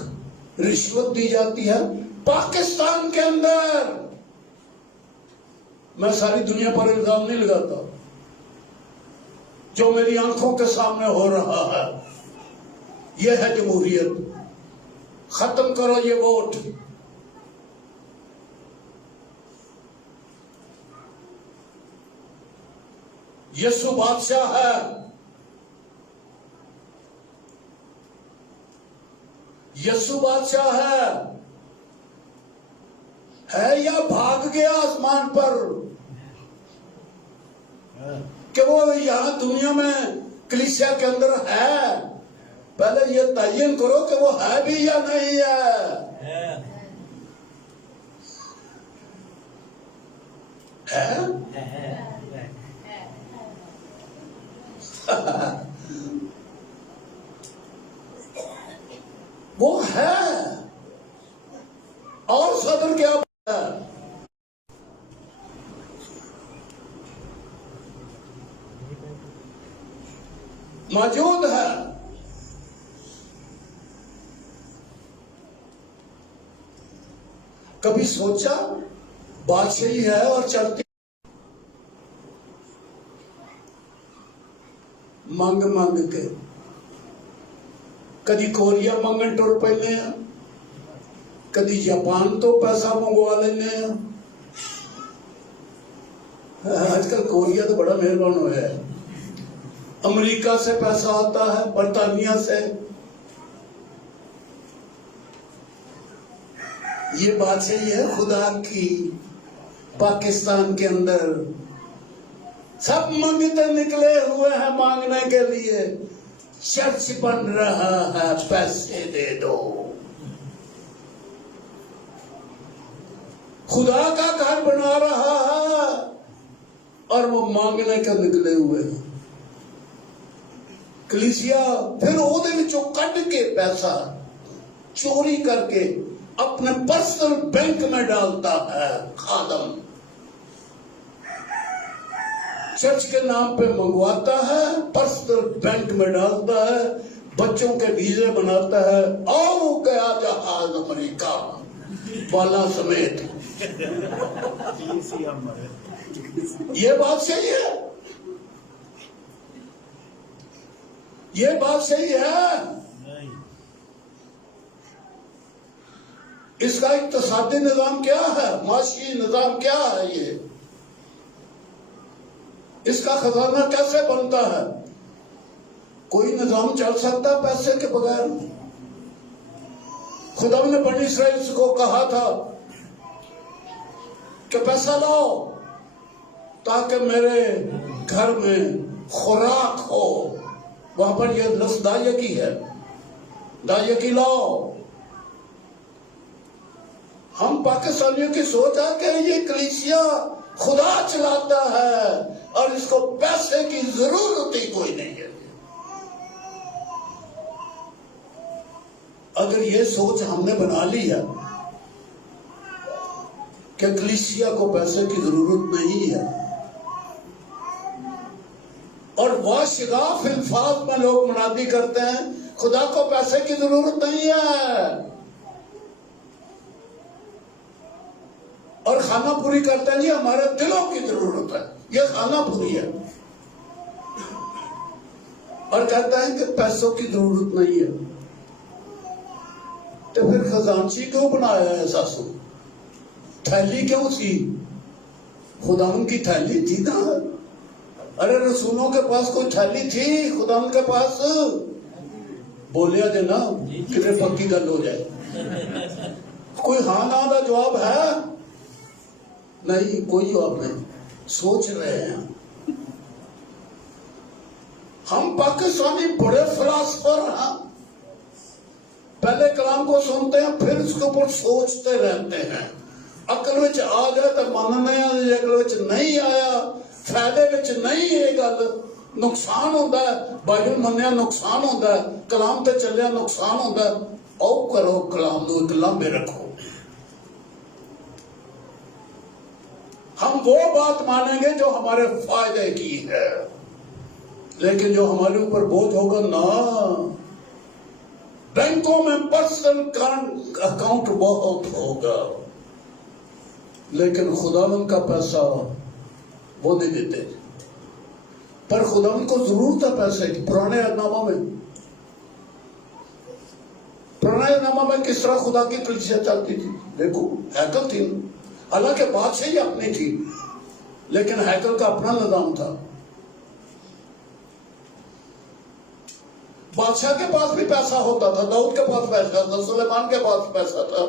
رشوت دی جاتی ہے پاکستان کے اندر۔ میں ساری دنیا پر الزام نہیں لگاتا، جو میری آنکھوں کے سامنے ہو رہا ہے یہ ہے جمہوریت۔ ختم کرو یہ ووٹ۔ یسوع بادشاہ ہے، یسوع بادشاہ ہے یا بھاگ گیا آسمان پر کہ وہ یہاں دنیا میں کلیسیا کے اندر ہے؟ پہلے یہ تعین کرو کہ وہ ہے بھی یا نہیں ہے۔ وہ ہے، اور صدر کیا ہے؟ موجود ہے۔ کبھی سوچا بادشاہی ہے اور چلتی مانگ کے، کدی کوریا منگن ٹر پہنے ہیں، کدی جاپان تو پیسہ منگوا لینے ہیں۔ آج کل کوریا تو بڑا مہربان ہوا ہے، امریکہ سے پیسہ آتا ہے، برطانیہ سے۔ یہ بادشاہی ہے خدا کی پاکستان کے اندر۔ سب منگتے نکلے ہوئے ہیں مانگنے کے لیے، چرچ بن رہا ہے، پیسے دے دو۔ خدا کا گھر بنا رہا ہے اور وہ مانگنے کے نکلے ہوئے ہیں۔ کلیسیا پھر وہ کٹ کے پیسہ چوری کر کے اپنے پرسنل بینک میں ڈالتا ہے۔ خادم چرچ کے نام پہ منگواتا ہے، پرسنل بینک میں ڈالتا ہے، بچوں کے ویزے بناتا ہے، اور گیا جہاز امریکہ والا سمیت۔ یہ بات صحیح ہے، یہ بات صحیح ہے۔ اس کا اقتصادی نظام کیا ہے، معاشی نظام کیا ہے، یہ اس کا خزانہ کیسے بنتا ہے؟ کوئی نظام چل سکتا ہے پیسے کے بغیر؟ خدا نے بنی اسرائیل کو کہا تھا کہ پیسہ لاؤ تاکہ میرے گھر میں خوراک ہو۔ وہاں پر یہ لفظ دائیکی ہے، دائیکی لاؤ۔ ہم پاکستانیوں کی سوچ ہے کہ یہ کلیسیا خدا چلاتا ہے اور اس کو پیسے کی ضرورت ہی کوئی نہیں ہے. اگر یہ سوچ ہم نے بنا لی ہے کہ کلیسیا کو پیسے کی ضرورت نہیں ہے اور واشگاف الفاظ میں لوگ منادی کرتے ہیں خدا کو پیسے کی ضرورت نہیں ہے اور خانہ پوری کرتے ہیں جی ہمارے دلوں کی ضرورت ہے، یہ خانہ پوری ہے، اور کہتا ہے کہ پیسوں کی ضرورت نہیں ہے. تو پھر خزانچی کیوں بنایا ہے ساسو؟ تھیلی کیوں تھی؟ خدا ان کی تھیلی تھی نا. ارے رسولوں کے پاس کوئی تھیلی تھی خدا ان کے پاس؟ بولیا جے نا کتنے پکی گل ہو جائے. کوئی ہاں نا دا جواب ہے؟ نہیں، کوئی جواب نہیں. سوچ رہے ہیں ہم پاکستانی بڑے فلاسفر ہیں، پہلے کلام کو سنتے ہیں پھر اس کے اوپر سوچتے رہتے ہیں. عقل وچ آ گیا تو مننے ہیں، عقل وچ نہیں آیا فائدے وچ نہیں. یہ گل نقصان ہوتا ہے، بائبل منیا نقصان ہوتا ہے، کلام تے چلیا نقصان ہوتا ہے. او کرو کلام نو ایک لمبے رکھو. ہم وہ بات مانیں گے جو ہمارے فائدے کی ہے، لیکن جو ہمارے اوپر بوجھ ہوگا نا. بینکوں میں پرسنل اکاؤنٹ بہت ہوگا لیکن خداوند کا پیسہ وہ نہیں دیتے. پر خداوند کو ضرورت ہے پیسے کی. پرانے نامہ میں کس طرح خدا کی کلیسیا چلتی تھی. دیکھو ہیکل تھی، حالانکہ بادشاہی اپنی تھی لیکن ہیکل کا اپنا نظام تھا. بادشاہ کے پاس بھی پیسہ ہوتا تھا، داؤد کے پاس پیسہ تھا، سلیمان کے پاس پیسہ تھا.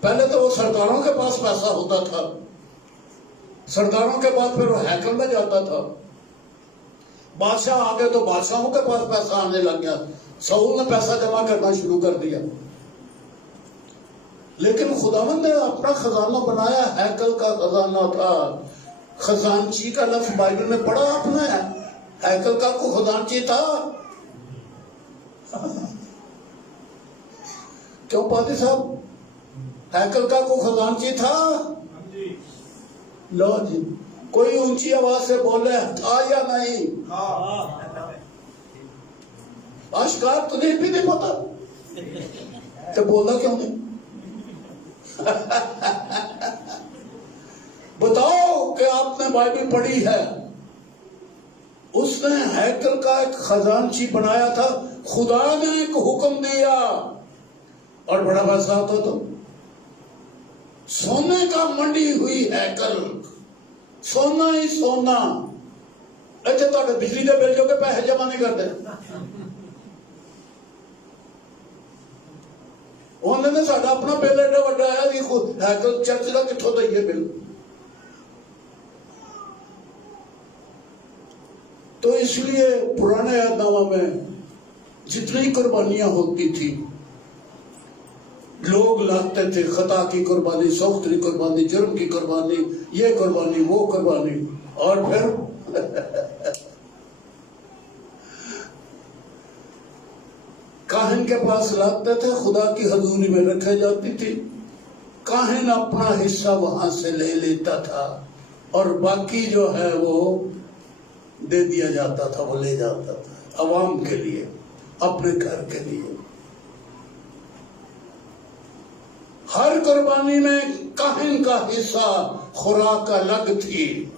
پہلے تو وہ سرداروں کے پاس پیسہ ہوتا تھا، سرداروں کے بعد پھر وہ ہیکل میں جاتا تھا. بادشاہ آگے تو بادشاہوں کے پاس پیسہ آنے لگ گیا. ساؤل نے پیسہ جمع کرنا شروع کر دیا. لیکن خداوند نے اپنا خزانہ بنایا، ہیکل کا خزانہ تھا. خزانچی کا لفظ بائبل میں پڑھا آپ نے؟ ہیکل کا کوئی خزانچی تھا؟ کیوں پادری صاحب، ہیکل کا کوئی خزانچی تھا؟ لو جی، کوئی اونچی آواز سے بولے تھا یا نہیں؟ آشکار تجھے بھی نہیں پتا تو بولا کیوں نہیں؟ بتاؤ کہ آپ نے بائبل پڑھی ہے. اس نے ہیکل کا ایک خزانچی بنایا تھا. خدا نے ایک حکم دیا اور بڑا پیسہ ہوتا تو سونے کا منڈی ہوئی ہیکل، سونا ہی سونا. اچھا تو بجلی کے بل جو کے پیسے جمع نہیں کرتے. انہوں نے ساڈا اپنا بل ایڈا وڈا آیا کہ ہیکل چرچ کا کتوں دئیے بل. تو اس لیے پرانے عہد نامہ میں جتنی قربانیاں ہوتی تھی لوگ لاتے تھے. خطا کی قربانی، سوختری قربانی، جرم کی قربانی، یہ قربانی، وہ قربانی. اور پھر کاہن کے پاس لاتے تھے، خدا کی حضوری میں رکھے جاتی تھی. کاہن اپنا حصہ وہاں سے لے لیتا تھا اور باقی جو ہے وہ دے دیا جاتا تھا، وہ لے جاتا تھا عوام کے لیے، اپنے گھر کے لیے. ہر قربانی میں کاہن کا حصہ، خوراک الگ تھی.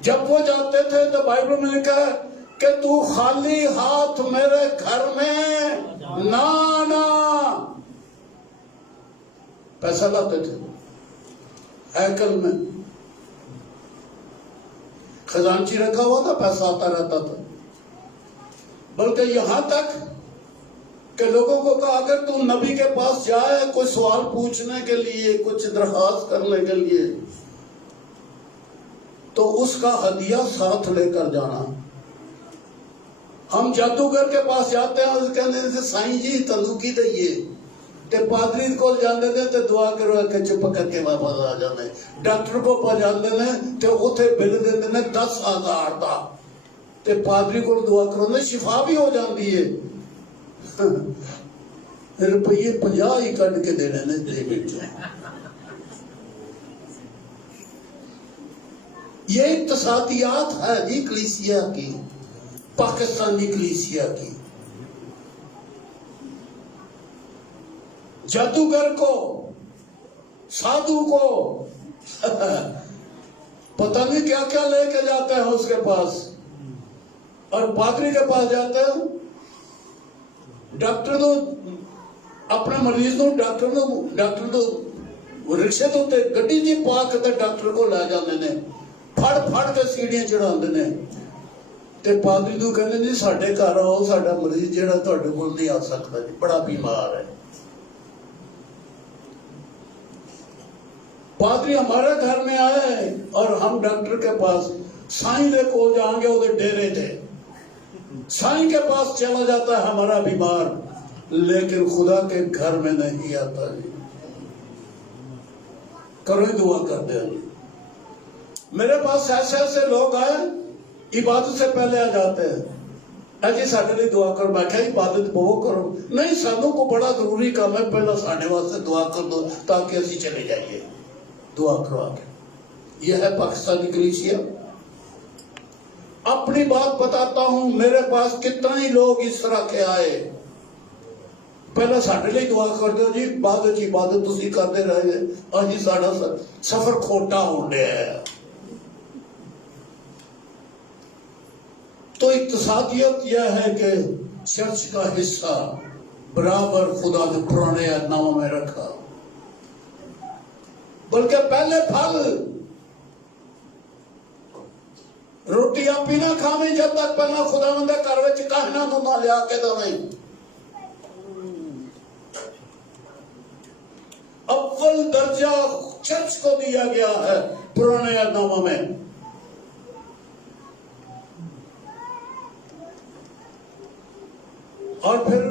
جب وہ جاتے تھے تو بائبل میں لکھا ہے کہ تو خالی ہاتھ میرے گھر میں نہ آنا. پیسہ لاتے تھے ہیکل میں، خزانچی رکھا ہوا تھا، پیسہ آتا رہتا تھا. بلکہ یہاں تک کہ لوگوں کو کہا اگر تم نبی کے پاس جائے کوئی سوال پوچھنے کے لیے، کچھ درخواست کرنے کے لیے، تو اس کا ہدیہ ساتھ لے کر جانا. ہم جادوگر کے پاس جاتے ہیں، کہتے ہیں سائیں جی تندوکی دئیے، تے پادری کو جانے دیں تے دعا کرو کہ چپ کر کے واپس آ جانے. ڈاکٹر کو پا جانے دیں تے اوتھے بل دے دیں 10,000 دا، تے پادری کو دعا کرو نا شفا بھی ہو جاندی ہے. روپیے 50 ہی کٹ کے دینے نے دے بیٹھے. یہ اقتصادیات ہے جی کلیسیا کی، پاکستانی کلیسیا کی. جادوگر کو، سادھو کو پتہ نہیں کیا کیا لے کے جاتے ہیں اس کے پاس، اور پادری کے پاس جاتے ہیں. ڈاکٹر تو اپنے مریض نو ڈاکٹر تو رکشے تو گڈی جی پا کے ڈاکٹر کو لے جاندے نے، پھڑ پھڑ کے سیڑھیاں چڑھاندے نے. تے پادری تو کہنے جی ساڈے گھر آؤ، ساڈا مریض جہاں تہاڈے کول نہیں آ سکتا جی، بڑا بیمار ہے. پادری ہمارے گھر میں آئے اور ہم ڈاکٹر کے پاس، سائیں دے کو جائیں گے، وہ ڈیرے تھے، سائیں کے پاس چلا جاتا ہے ہمارا بیمار، لیکن خدا کے گھر میں نہیں آتا جی. کرو ہی دعا کرتے ہیں. میرے پاس ایسے ایسے لوگ آئے عبادت سے پہلے آ جاتے ہیں، جی ساڈے لیے دعا کرو. میں کہا عبادت بہت کرو، نہیں سانوں کو بڑا ضروری کام ہے، پہلے ساڈے واسطے دعا کر دو تاکہ اسی چلے جائیے. دعا کروا کے. یہ ہے پاکستانی کلیسیا. اپنی بات بتاتا ہوں، میرے پاس کتنا ہی لوگ اس طرح کے آئے، پہلے ساڈے لیے دعا کر دو جی، بعد وچ عبادت تسی کرتے رہے اور جی ساڈا سفر کھوٹا ہو گیا ہے. تو اقتصادیت یہ ہے کہ چرچ کا حصہ برابر خدا نے پرانے ناموں میں رکھا، بلکہ پہلے پھل روٹی آپ ہی نہ کھاویں جب تک پہلا خدا مندے گھر وچ کہنا تو نہ لیا کے دویں. اول درجہ چرچ کو دیا گیا ہے پرانے ناموں میں. اور پھر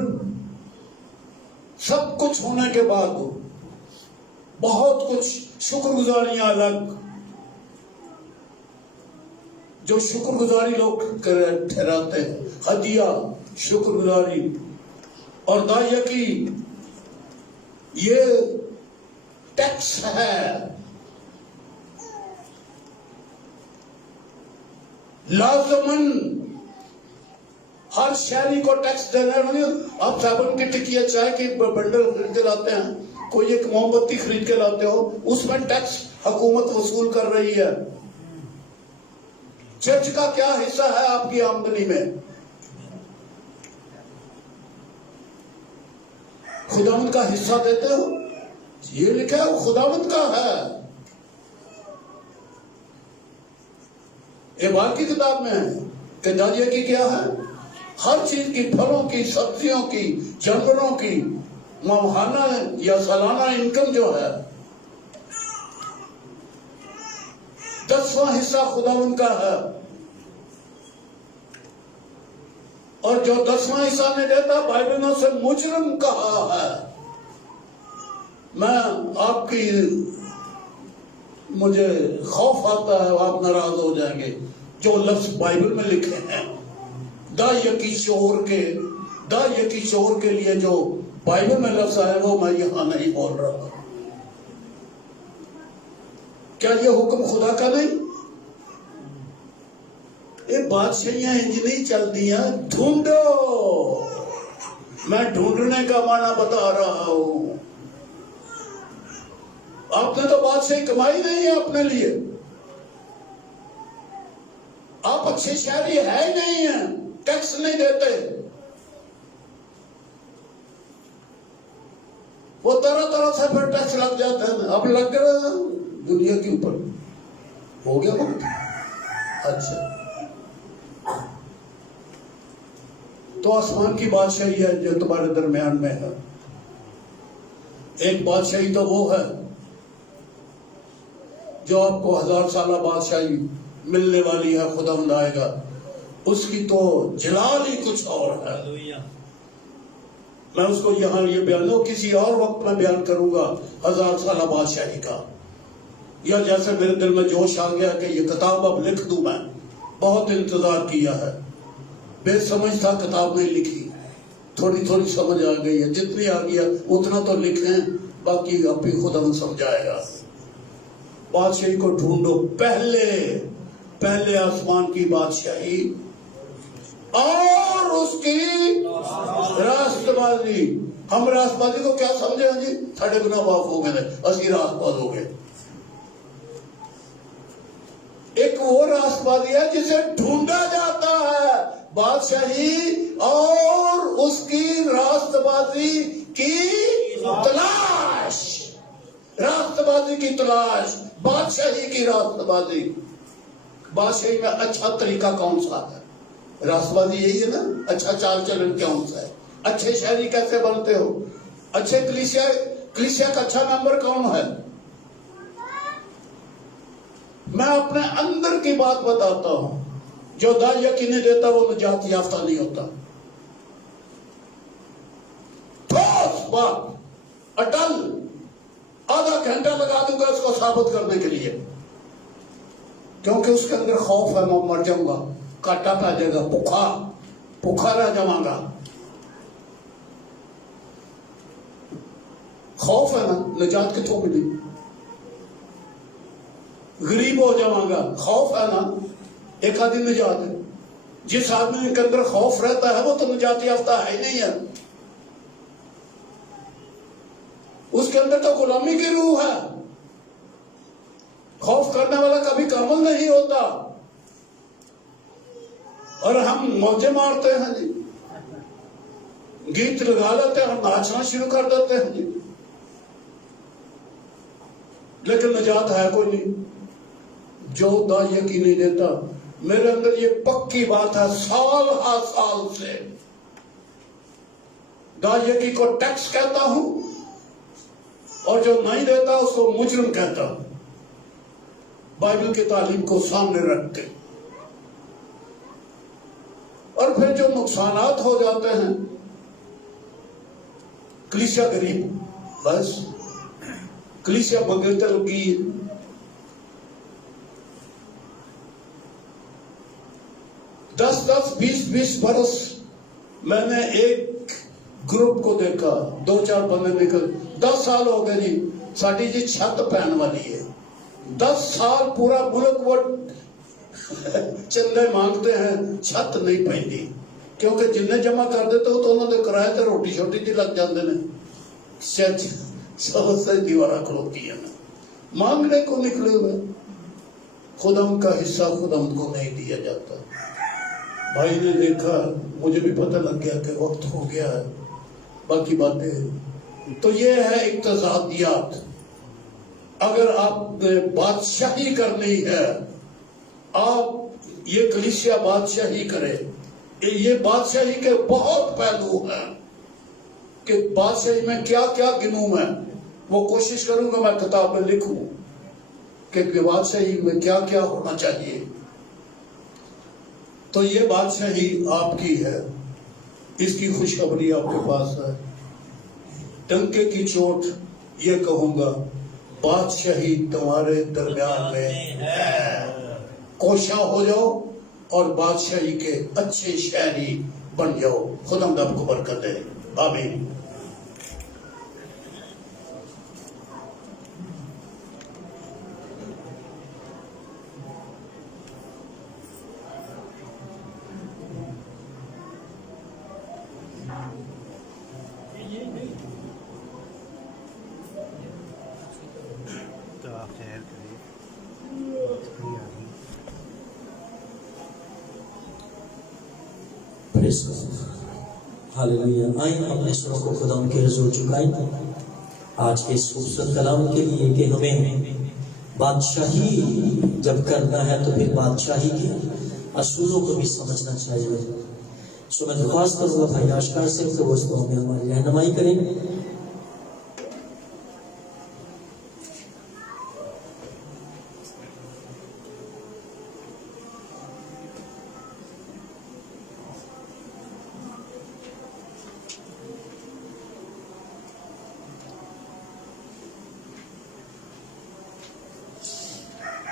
سب کچھ ہونے کے بعد بہت کچھ شکر گزاریاں الگ، جو شکر گزاری لوگ ٹھہراتے ہیں، ہدیہ شکر گزاری. اور دائیا کی یہ ٹیکس ہے، لازمن ہر شہری کو ٹیکس دینا. آپ صابن کی ٹکیا چائے کی بنڈل خرید کے لاتے ہیں، کوئی ایک موم بتی خرید کے لاتے ہو، اس میں ٹیکس حکومت وصول کر رہی ہے. چرچ کا کیا حصہ ہے آپ کی آمدنی میں؟ خداوند کا حصہ دیتے ہو؟ یہ لکھا ہے خداوند کا ہے. اعمال کی کتاب میں ہے کہ دادیا کی کیا ہے؟ ہر چیز کی، پھلوں کی، سبزیوں کی، جانوروں کی ماہانہ یا سالانہ انکم جو ہے 10واں حصہ خداوند کا ہے. اور جو 10واں حصہ نہیں دیتا بائبل نے اسے مجرم کہا ہے. میں آپ کی مجھے خوف آتا ہے، آپ ناراض ہو جائیں گے، جو لفظ بائبل میں لکھے ہیں دائیکی شعور کے لیے جو بائبل میں لفظ آئے وہ میں یہاں نہیں بول رہا. کیا یہ حکم خدا کا نہیں؟ یہ بادشاہیاں انج نہیں چلتی ہیں. ڈھونڈو، میں ڈھونڈنے کا معنی بتا رہا ہوں. آپ نے تو بادشاہی کمائی نہیں ہے اپنے لیے، آپ اچھے شہری ہے ہی نہیں ہیں، ٹیکس نہیں دیتے. وہ طرح طرح سے پھر ٹیکس لگ جاتے ہیں. اب لگ رہا ہے دنیا کے اوپر، ہو گیا بہت اچھا. تو آسمان کی بادشاہی ہے جو تمہارے درمیان میں ہے. ایک بادشاہی تو وہ ہے جو آپ کو 1000 سالہ بادشاہی ملنے والی ہے. خداوند آئے گا اس کی تو جلال ہی کچھ اور ہے. میں اس کو یہاں یہ بیان کسی اور وقت میں بیان کروں گا 1000 سالہ بادشاہی کا، یا جیسے میرے دل میں جوش آ گیا کہ یہ کتاب اب لکھ دوں. میں بہت انتظار کیا ہے، بے سمجھ تھا کتاب نہیں لکھی، تھوڑی تھوڑی سمجھ آ گئی ہے، جتنی آ گیا اتنا تو لکھیں، باقی آپ ہی خدا ہم سمجھائے گا. بادشاہی کو ڈھونڈو، پہلے آسمان کی بادشاہی اور اس کی راست بازی. ہم راست بازی کو کیا سمجھے ہیں جی؟ ساڑھے گناہ معاف ہو گئے، اسی راست باز ہو گئے. ایک وہ راست بازی ہے جسے ڈھونڈا جاتا ہے، بادشاہی اور اس کی راست بازی کی تلاش. راست بازی کی تلاش، بادشاہی کی راست بازی. بادشاہی میں اچھا طریقہ کون سا ہے؟ راست بازی یہی ہے نا. اچھا چال چلن کون سا ہے؟ اچھے شہری کیسے بنتے ہو؟ اچھے کلیسیا کا اچھا ممبر کون ہے؟ میں اپنے اندر کی بات بتاتا ہوں. جو دائی یقین دیتا وہ نجات یافتہ نہیں ہوتا. ٹھوس بات، اٹل، آدھا گھنٹہ لگا دوں گا اس کو ثابت کرنے کے لیے، کیونکہ اس کے اندر خوف ہے میں مر جاؤں گا، کاٹا پہ جائے گا، بھوکا رہ جاؤں گا. خوف ہے نا، نجات کتوں ملی؟ غریب ہو جاؤں گا، خوف ہے نا، ایک آدھی نجات ہے. جس آدمی کے اندر خوف رہتا ہے وہ تو نجات یافتہ ہے ہی نہیں ہے. اس کے اندر تو غلامی کی روح ہے. خوف کرنے والا کبھی کامل نہیں ہوتا. اور ہم موجے مارتے ہیں جی، گیت لگا لیتے ہیں اور ناچنا شروع کر دیتے ہیں جی، لیکن نجات ہے کوئی نہیں. جو دائی یقین نہیں دیتا، میرے اندر یہ پکی بات ہے سال ہا سال سے، دائی یقین کو ٹیکس کہتا ہوں اور جو نہیں دیتا اس کو مجرم کہتا ہوں، بائبل کی تعلیم کو سامنے رکھ کے. اور پھر جو نقصانات ہو جاتے ہیں، کلیسیا غریب، بس کلیسیا بغیر لگی. 10 20 برس میں نے ایک گروپ کو دیکھا، 2-4 بندے نکل. 10 سال ہو گئے جی، ساڑی جی چھت پہن والی ہے. 10 سال پورا ملک وہ چندے مانگتے ہیں، چھت نہیں پہنی، کیونکہ جنہیں جمع کر دیتے ہو تو انہوں نے کرائے تھے روٹی چھوٹی جی لگ جاندے نے. سب سے دیوارہ کھلوتی ہے نا، مانگنے کو نکلے ہوئے. خدا کا حصہ خدا کو نہیں دیا جاتا. بھائی نے دیکھا، مجھے بھی پتہ لگ گیا کہ وقت ہو گیا ہے، باقی باتیں تو یہ ہے اقتصادیات. اگر آپ نے بادشاہی کرنی ہے، آپ یہ کلیسیا بادشاہی کرے. یہ بادشاہی کے بہت پہلو ہیں کہ بادشاہی میں کیا کیا گنوں میں، وہ کوشش کروں گا میں کتاب میں لکھوں کہ بادشاہی میں کیا کیا ہونا چاہیے. تو یہ بادشاہی آپ کی ہے، اس کی خوشخبری آپ کے پاس ہے. ڈنکے کی چوٹ یہ کہوں گا، بادشاہی تمہارے درمیان میں ہے. کوشاں ہو جاؤ اور بادشاہی کے اچھے شہری بن جاؤ. خدا آپ کو برکت دے، آمین. ہاللیلویا. آئیں اپنے سروں کو خدا ان کے حضور جھکائیں آج کے اس خوبصورت کلام کے لیے کہ ہمیں بادشاہی جب کرنا ہے تو پھر بادشاہی کے اصولوں کو بھی سمجھنا چاہیے. سو میں درخواست کروں گا بھائی آشکار سے کہ وہ اس کو ہمیں ہماری رہنمائی کریں.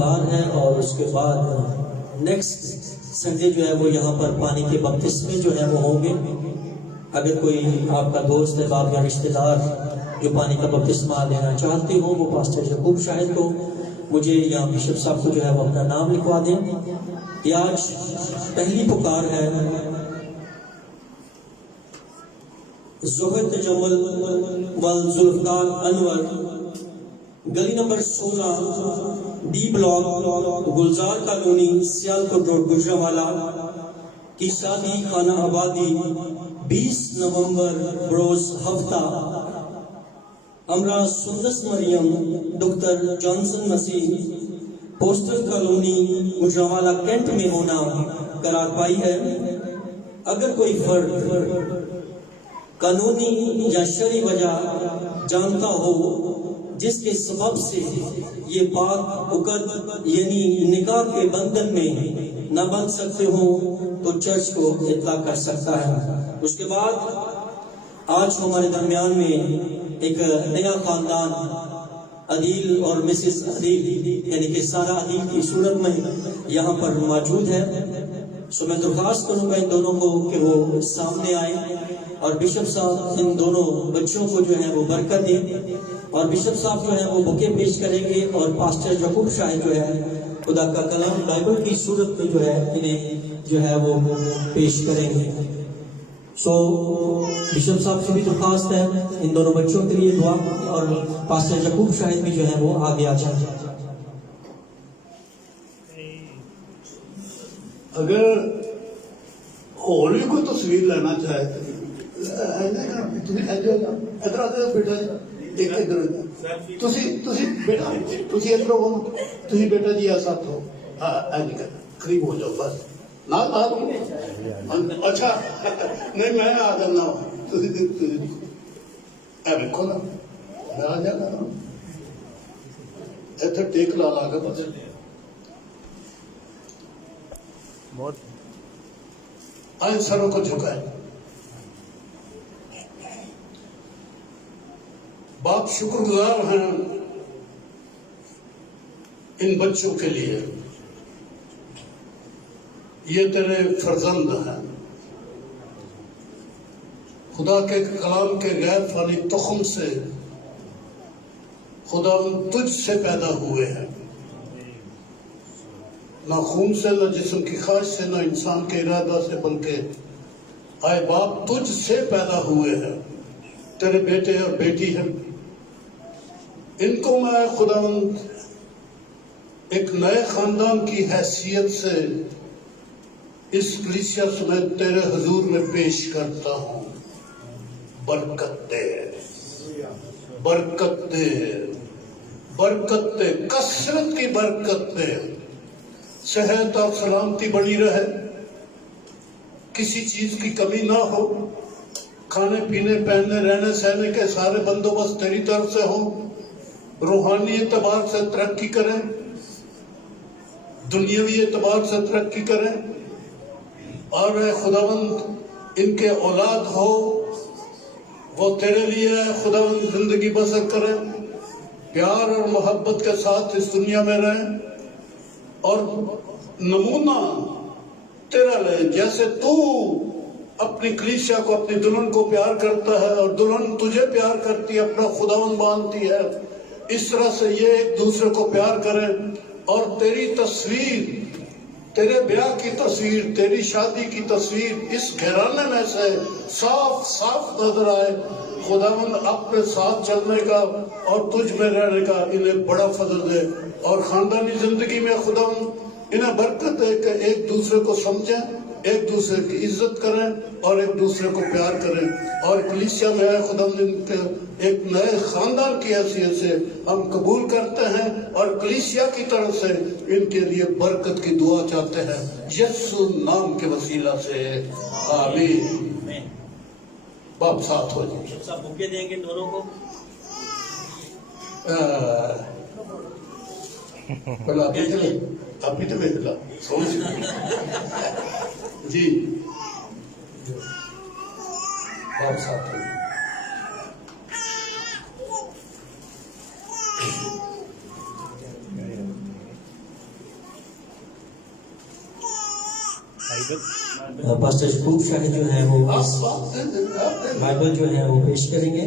پکار ہے اور اس کے بعد نیکسٹ سنڈے جو ہے وہ یہاں پر پانی کے بپتسمے جو ہے وہ ہوں گے. اگر کوئی آپ کا دوست احباب یا رشتہ دار جو پانی کا بپتسمہ لینا چاہتے ہوں وہ پاسٹر یعقوب شاہد کو مجھے یا بشپ صاحب کو جو ہے وہ اپنا نام لکھوا دیں. یہ آج پہلی پکار ہے. زہد جمل والذوالفقار انور, گلی نمبر 16, ڈی بلاک, گلزار کالونی, سیالکوٹ روڈ, گجرانوالہ کی شادی خانہ آبادی 20 نومبر بروز ہفتہ ہمراہ سندس مریم ڈاکٹر جانسن مسیح, پوسٹل کالونی, گجرانوالہ کینٹ میں ہونا قرار پائی ہے. اگر کوئی فرد قانونی یا شرعی وجہ جانتا ہو جس کے سبب سے یہ پاک عقد یعنی نکاح کے بندھن میں نہ بن سکتے ہوں تو چرچ کو اطلاع کر سکتا ہے. اس کے بعد آج ہمارے درمیان میں ایک نیا خاندان عدیل اور مسز عدیل یعنی کہ سارہ عدیل کی صورت میں یہاں پر موجود ہے. سو میں درخواست کروں گا ان دونوں کو کہ وہ سامنے آئیں اور بشپ صاحب ان دونوں بچوں کو جو ہے وہ برکت دیں, اور بشپ صاحب جو ہے وہ بکے پیش کریں گے اور پاسٹر یعقوب شاہد جو ہے خدا کا کلام بائبل کی صورت میں جو ہے انہیں جو ہے وہ پیش کریں گے. سو بشپ صاحب سے بھی درخواست ہے ان دونوں بچوں کے لیے دعا, اور پاسٹر یعقوب شاہد بھی جو ہے وہ آگے آ جائیں. اگر اور بھی کوئی تصویر لینا چاہے بیٹا جی ایسا تو قریب ہو جاؤ بس نہ. اچھا نہیں میں آ جانا ویکو نا میں آ جانا اتنے ٹیک لا لا کے بس ان سروں کو جھکائے. باپ شکر گزار ہیں ان بچوں کے لیے, یہ تیرے فرزند ہیں. خدا کے کلام کے غیر فانی تخم سے خدا تجھ سے پیدا ہوئے ہیں, نہ خون سے, نہ جسم کی خواہش سے, نہ انسان کے ارادہ سے, بلکہ آئے باپ تجھ سے پیدا ہوئے ہیں. تیرے بیٹے اور بیٹی ہیں. ان کو میں خداوند ایک نئے خاندان کی حیثیت سے اس کلیسیا سمیت تیرے حضور میں پیش کرتا ہوں. برکت دے, برکت دے, برکت دے, کثرت کی برکت دے. صحت اور سلامتی بنی رہے, کسی چیز کی کمی نہ ہو. کھانے پینے, پہننے, رہنے سہنے کے سارے بندوبست تیری طرف سے ہوں. روحانی اعتبار سے ترقی کریں, دنیاوی اعتبار سے ترقی کریں, اور اے خداوند ان کے اولاد ہو وہ تیرے لیے اے خداوند زندگی بسر کریں, پیار اور محبت کے ساتھ اس دنیا میں رہیں, اور نمونہ تیرا لے. جیسے تو اپنی کلیسیا کو, اپنی دلہن کو پیار کرتا ہے اور دلہن تجھے پیار کرتی ہے, اپنا خداوند مانتی ہے, اس طرح سے یہ ایک دوسرے کو پیار کریں, اور تیری تصویر, تیرے بیاہ کی تصویر, تیری شادی کی تصویر اس گھرانے میں سے صاف صاف نظر آئے. خداوند اپنے ساتھ چلنے کا اور تجھ میں رہنے کا انہیں بڑا فضل دے, اور خاندانی زندگی میں خداوند انہیں برکت دے کہ ایک دوسرے کو سمجھیں, ایک دوسرے کی عزت کریں اور ایک دوسرے کو پیار کریں. اور کلیسیا میں آئے خداوند ان کے ایک نئے خاندان کی حیثیت سے ہم قبول کرتے ہیں, اور کلیسیا کی طرف سے ان کے لیے برکت کی دعا چاہتے ہیں یسوع نام کے وسیلہ سے, آمین. باپ ساتھ ہو جائے. سب بکے دیں گے دونوں کو. پہلے آپ بھی تو بھیجلا سوچ جی باپ ساتھ ہو. پاسٹر یعقوب شاہد جو ہیں وہ آپ بات دے دیں، آپ دے دیں۔ بائبل جو ہے وہ پیش کریں گے.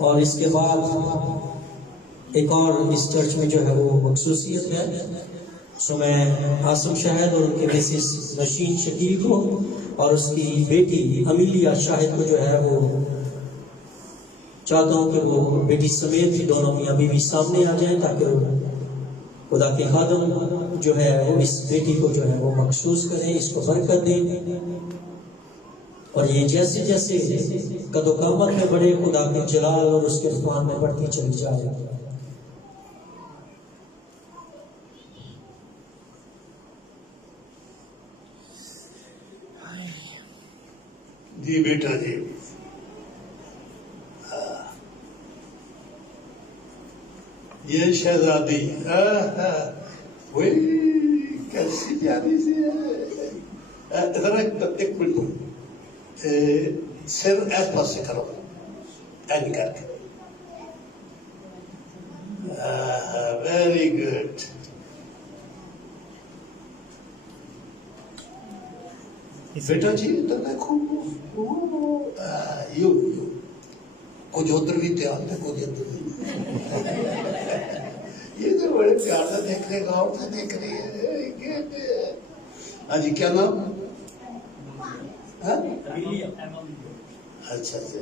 اور اس کے بعد ایک اور اس چرچ میں جو ہے وہ مخصوصیت ہے. سو میں عاصم شاہد اور ان کے مسز نشین شکیل کو اور اس کی بیٹی امیلیہ شاہد کو جو ہے وہ چاہتا ہوں کہ وہ بیٹی سمیت ہی دونوں میاں بیوی سامنے آ جائیں تاکہ خدا کے خادم جو ہے وہ اس بیٹی کو جو ہے وہ مخصوص کریں، اس کو برکت دیں، اور یہ جیسے جیسے قد و قامت میں بڑھے خدا کے جلال اور اس کے عرفان میں بڑھتی چلی جائے. جی بیٹا جی، یہ شہزادی وہی کیسی پیاری سی ہے. ذرا ایک منٹ، سر ایس پاس سے کرو، اینڈ کر کے. Very good. بیٹا جی ادھر دیکھو، یو کچھ ادھر بھی دھیان دے، کچھ ادھر بھی. یہ تو بڑے پیار سے دیکھ رہے، غور سے دیکھ رہی ہے. ہاں جی، کیا نام؟ اچھا اچھا.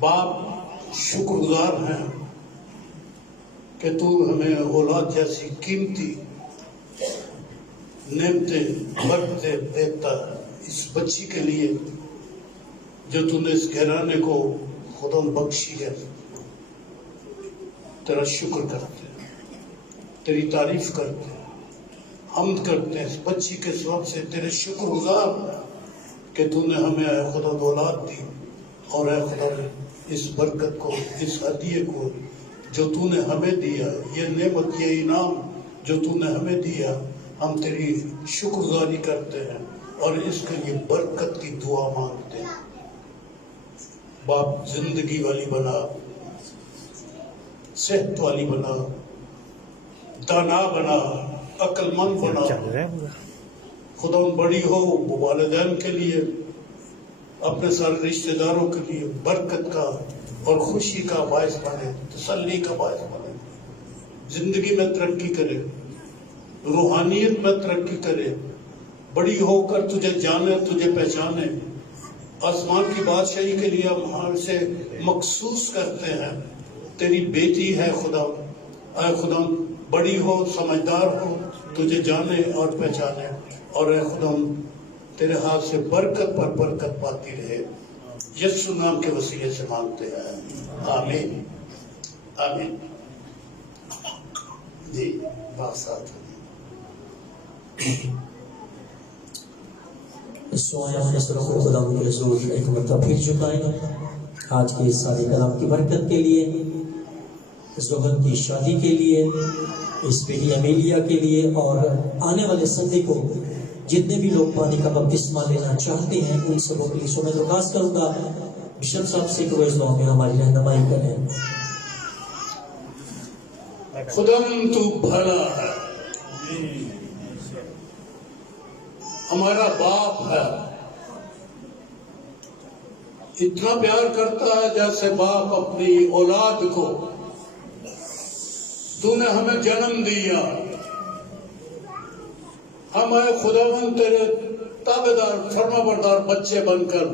باپ شکر گزار ہیں کہ تو ہمیں اولاد جیسی قیمتی نعمتیں برکتیں دیتا ہے اس بچی کے لیے جو تو نے اس گھرانے کو خدا بخشی ہے. تیرا شکر کرتے ہیں، تیری تعریف کرتے ہیں، حمد کرتے ہیں اس بچی کے سبب سے. تیرے شکر گزار کہ تو نے ہمیں اے خدا اولاد دی، اور اے خدا اس برکت کو، اس ہدیے کو جو تو نے ہمیں دیا، یہ نعمت، یہ انعام جو تو نے ہمیں دیا، ہم تیری شکر گزاری کرتے ہیں اور اس کے لیے برکت کی دعا مانگتے ہیں. باپ زندگی والی بنا، صحت والی بنا، دانا بنا، عقل مند بنا. خدا بڑی ہو والدین کے لیے، اپنے سارے رشتہ داروں کے لیے برکت کا اور خوشی کا باعث بنے، تسلی کا باعث بنے. زندگی میں ترقی کرے، روحانیت میں ترقی کرے، بڑی ہو کر تجھے جانے، تجھے پہچانے. آسمان کی بادشاہی کے لیے ہم اسے مخصوص کرتے ہیں. تیری بیٹی ہے خدا، اے خدا بڑی ہو، سمجھدار ہو، تجھے جانے اور پہچانے، اور اے خدا تیرے ہاتھ سے برکت پر برکت پاتی رہے. یسوع نام کے وسیلے سے مانگتے ہیں، آمین آمین. جی بات ساتھ سوائے اپنے سروں کو خدا کے رسول ایک مرتبہ پھر جھکائیں آج کے سارے کلام کی برکت کے لیے، زہر کی شادی کے لیے، اس بیٹی امیلیہ کے لیے، اور آنے والے سنڈے کو جتنے بھی لوگ پانی کا بپتسمہ لینا چاہتے ہیں ان سبوں کے لیے. سو میں درخواست کروں گا بشپ صاحب سے کہ وہ اس دعا میں ہماری رہنمائی کریں. خدا تو بھلا ہے، ہمارا باپ ہے، اتنا پیار کرتا ہے جیسے باپ اپنی اولاد کو. تو نے ہمیں جنم دیا، ہم اے خداوند تیرے تابعدار فرما بردار بچے بن کر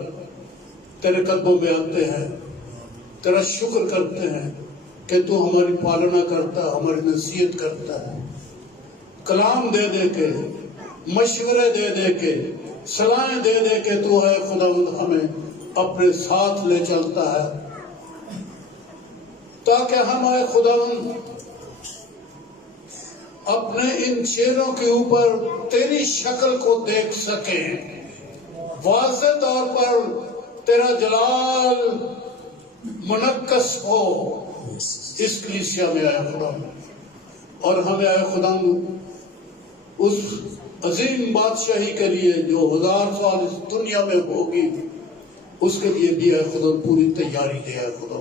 تیرے قدموں میں آتے ہیں، تیرا شکر کرتے ہیں کہ تو ہماری پالنا کرتا ہے، ہماری نصیحت کرتا ہے، کلام دے دے کے، مشورے دے دے کے، صلاحیں دے دے کے تو اے خداوند ہمیں اپنے ساتھ لے چلتا ہے تاکہ ہم اے خداوند اپنے ان چہروں کے اوپر تیری شکل کو دیکھ سکیں، واضح طور پر تیرا جلال منعکس ہو اس کلیسیا میں اے خدا. اور ہمیں اے خدا اس عظیم بادشاہی کے لیے جو 1000 سال اس دنیا میں ہوگی، اس کے لیے بھی اے خدا پوری تیاری دے اے خدا.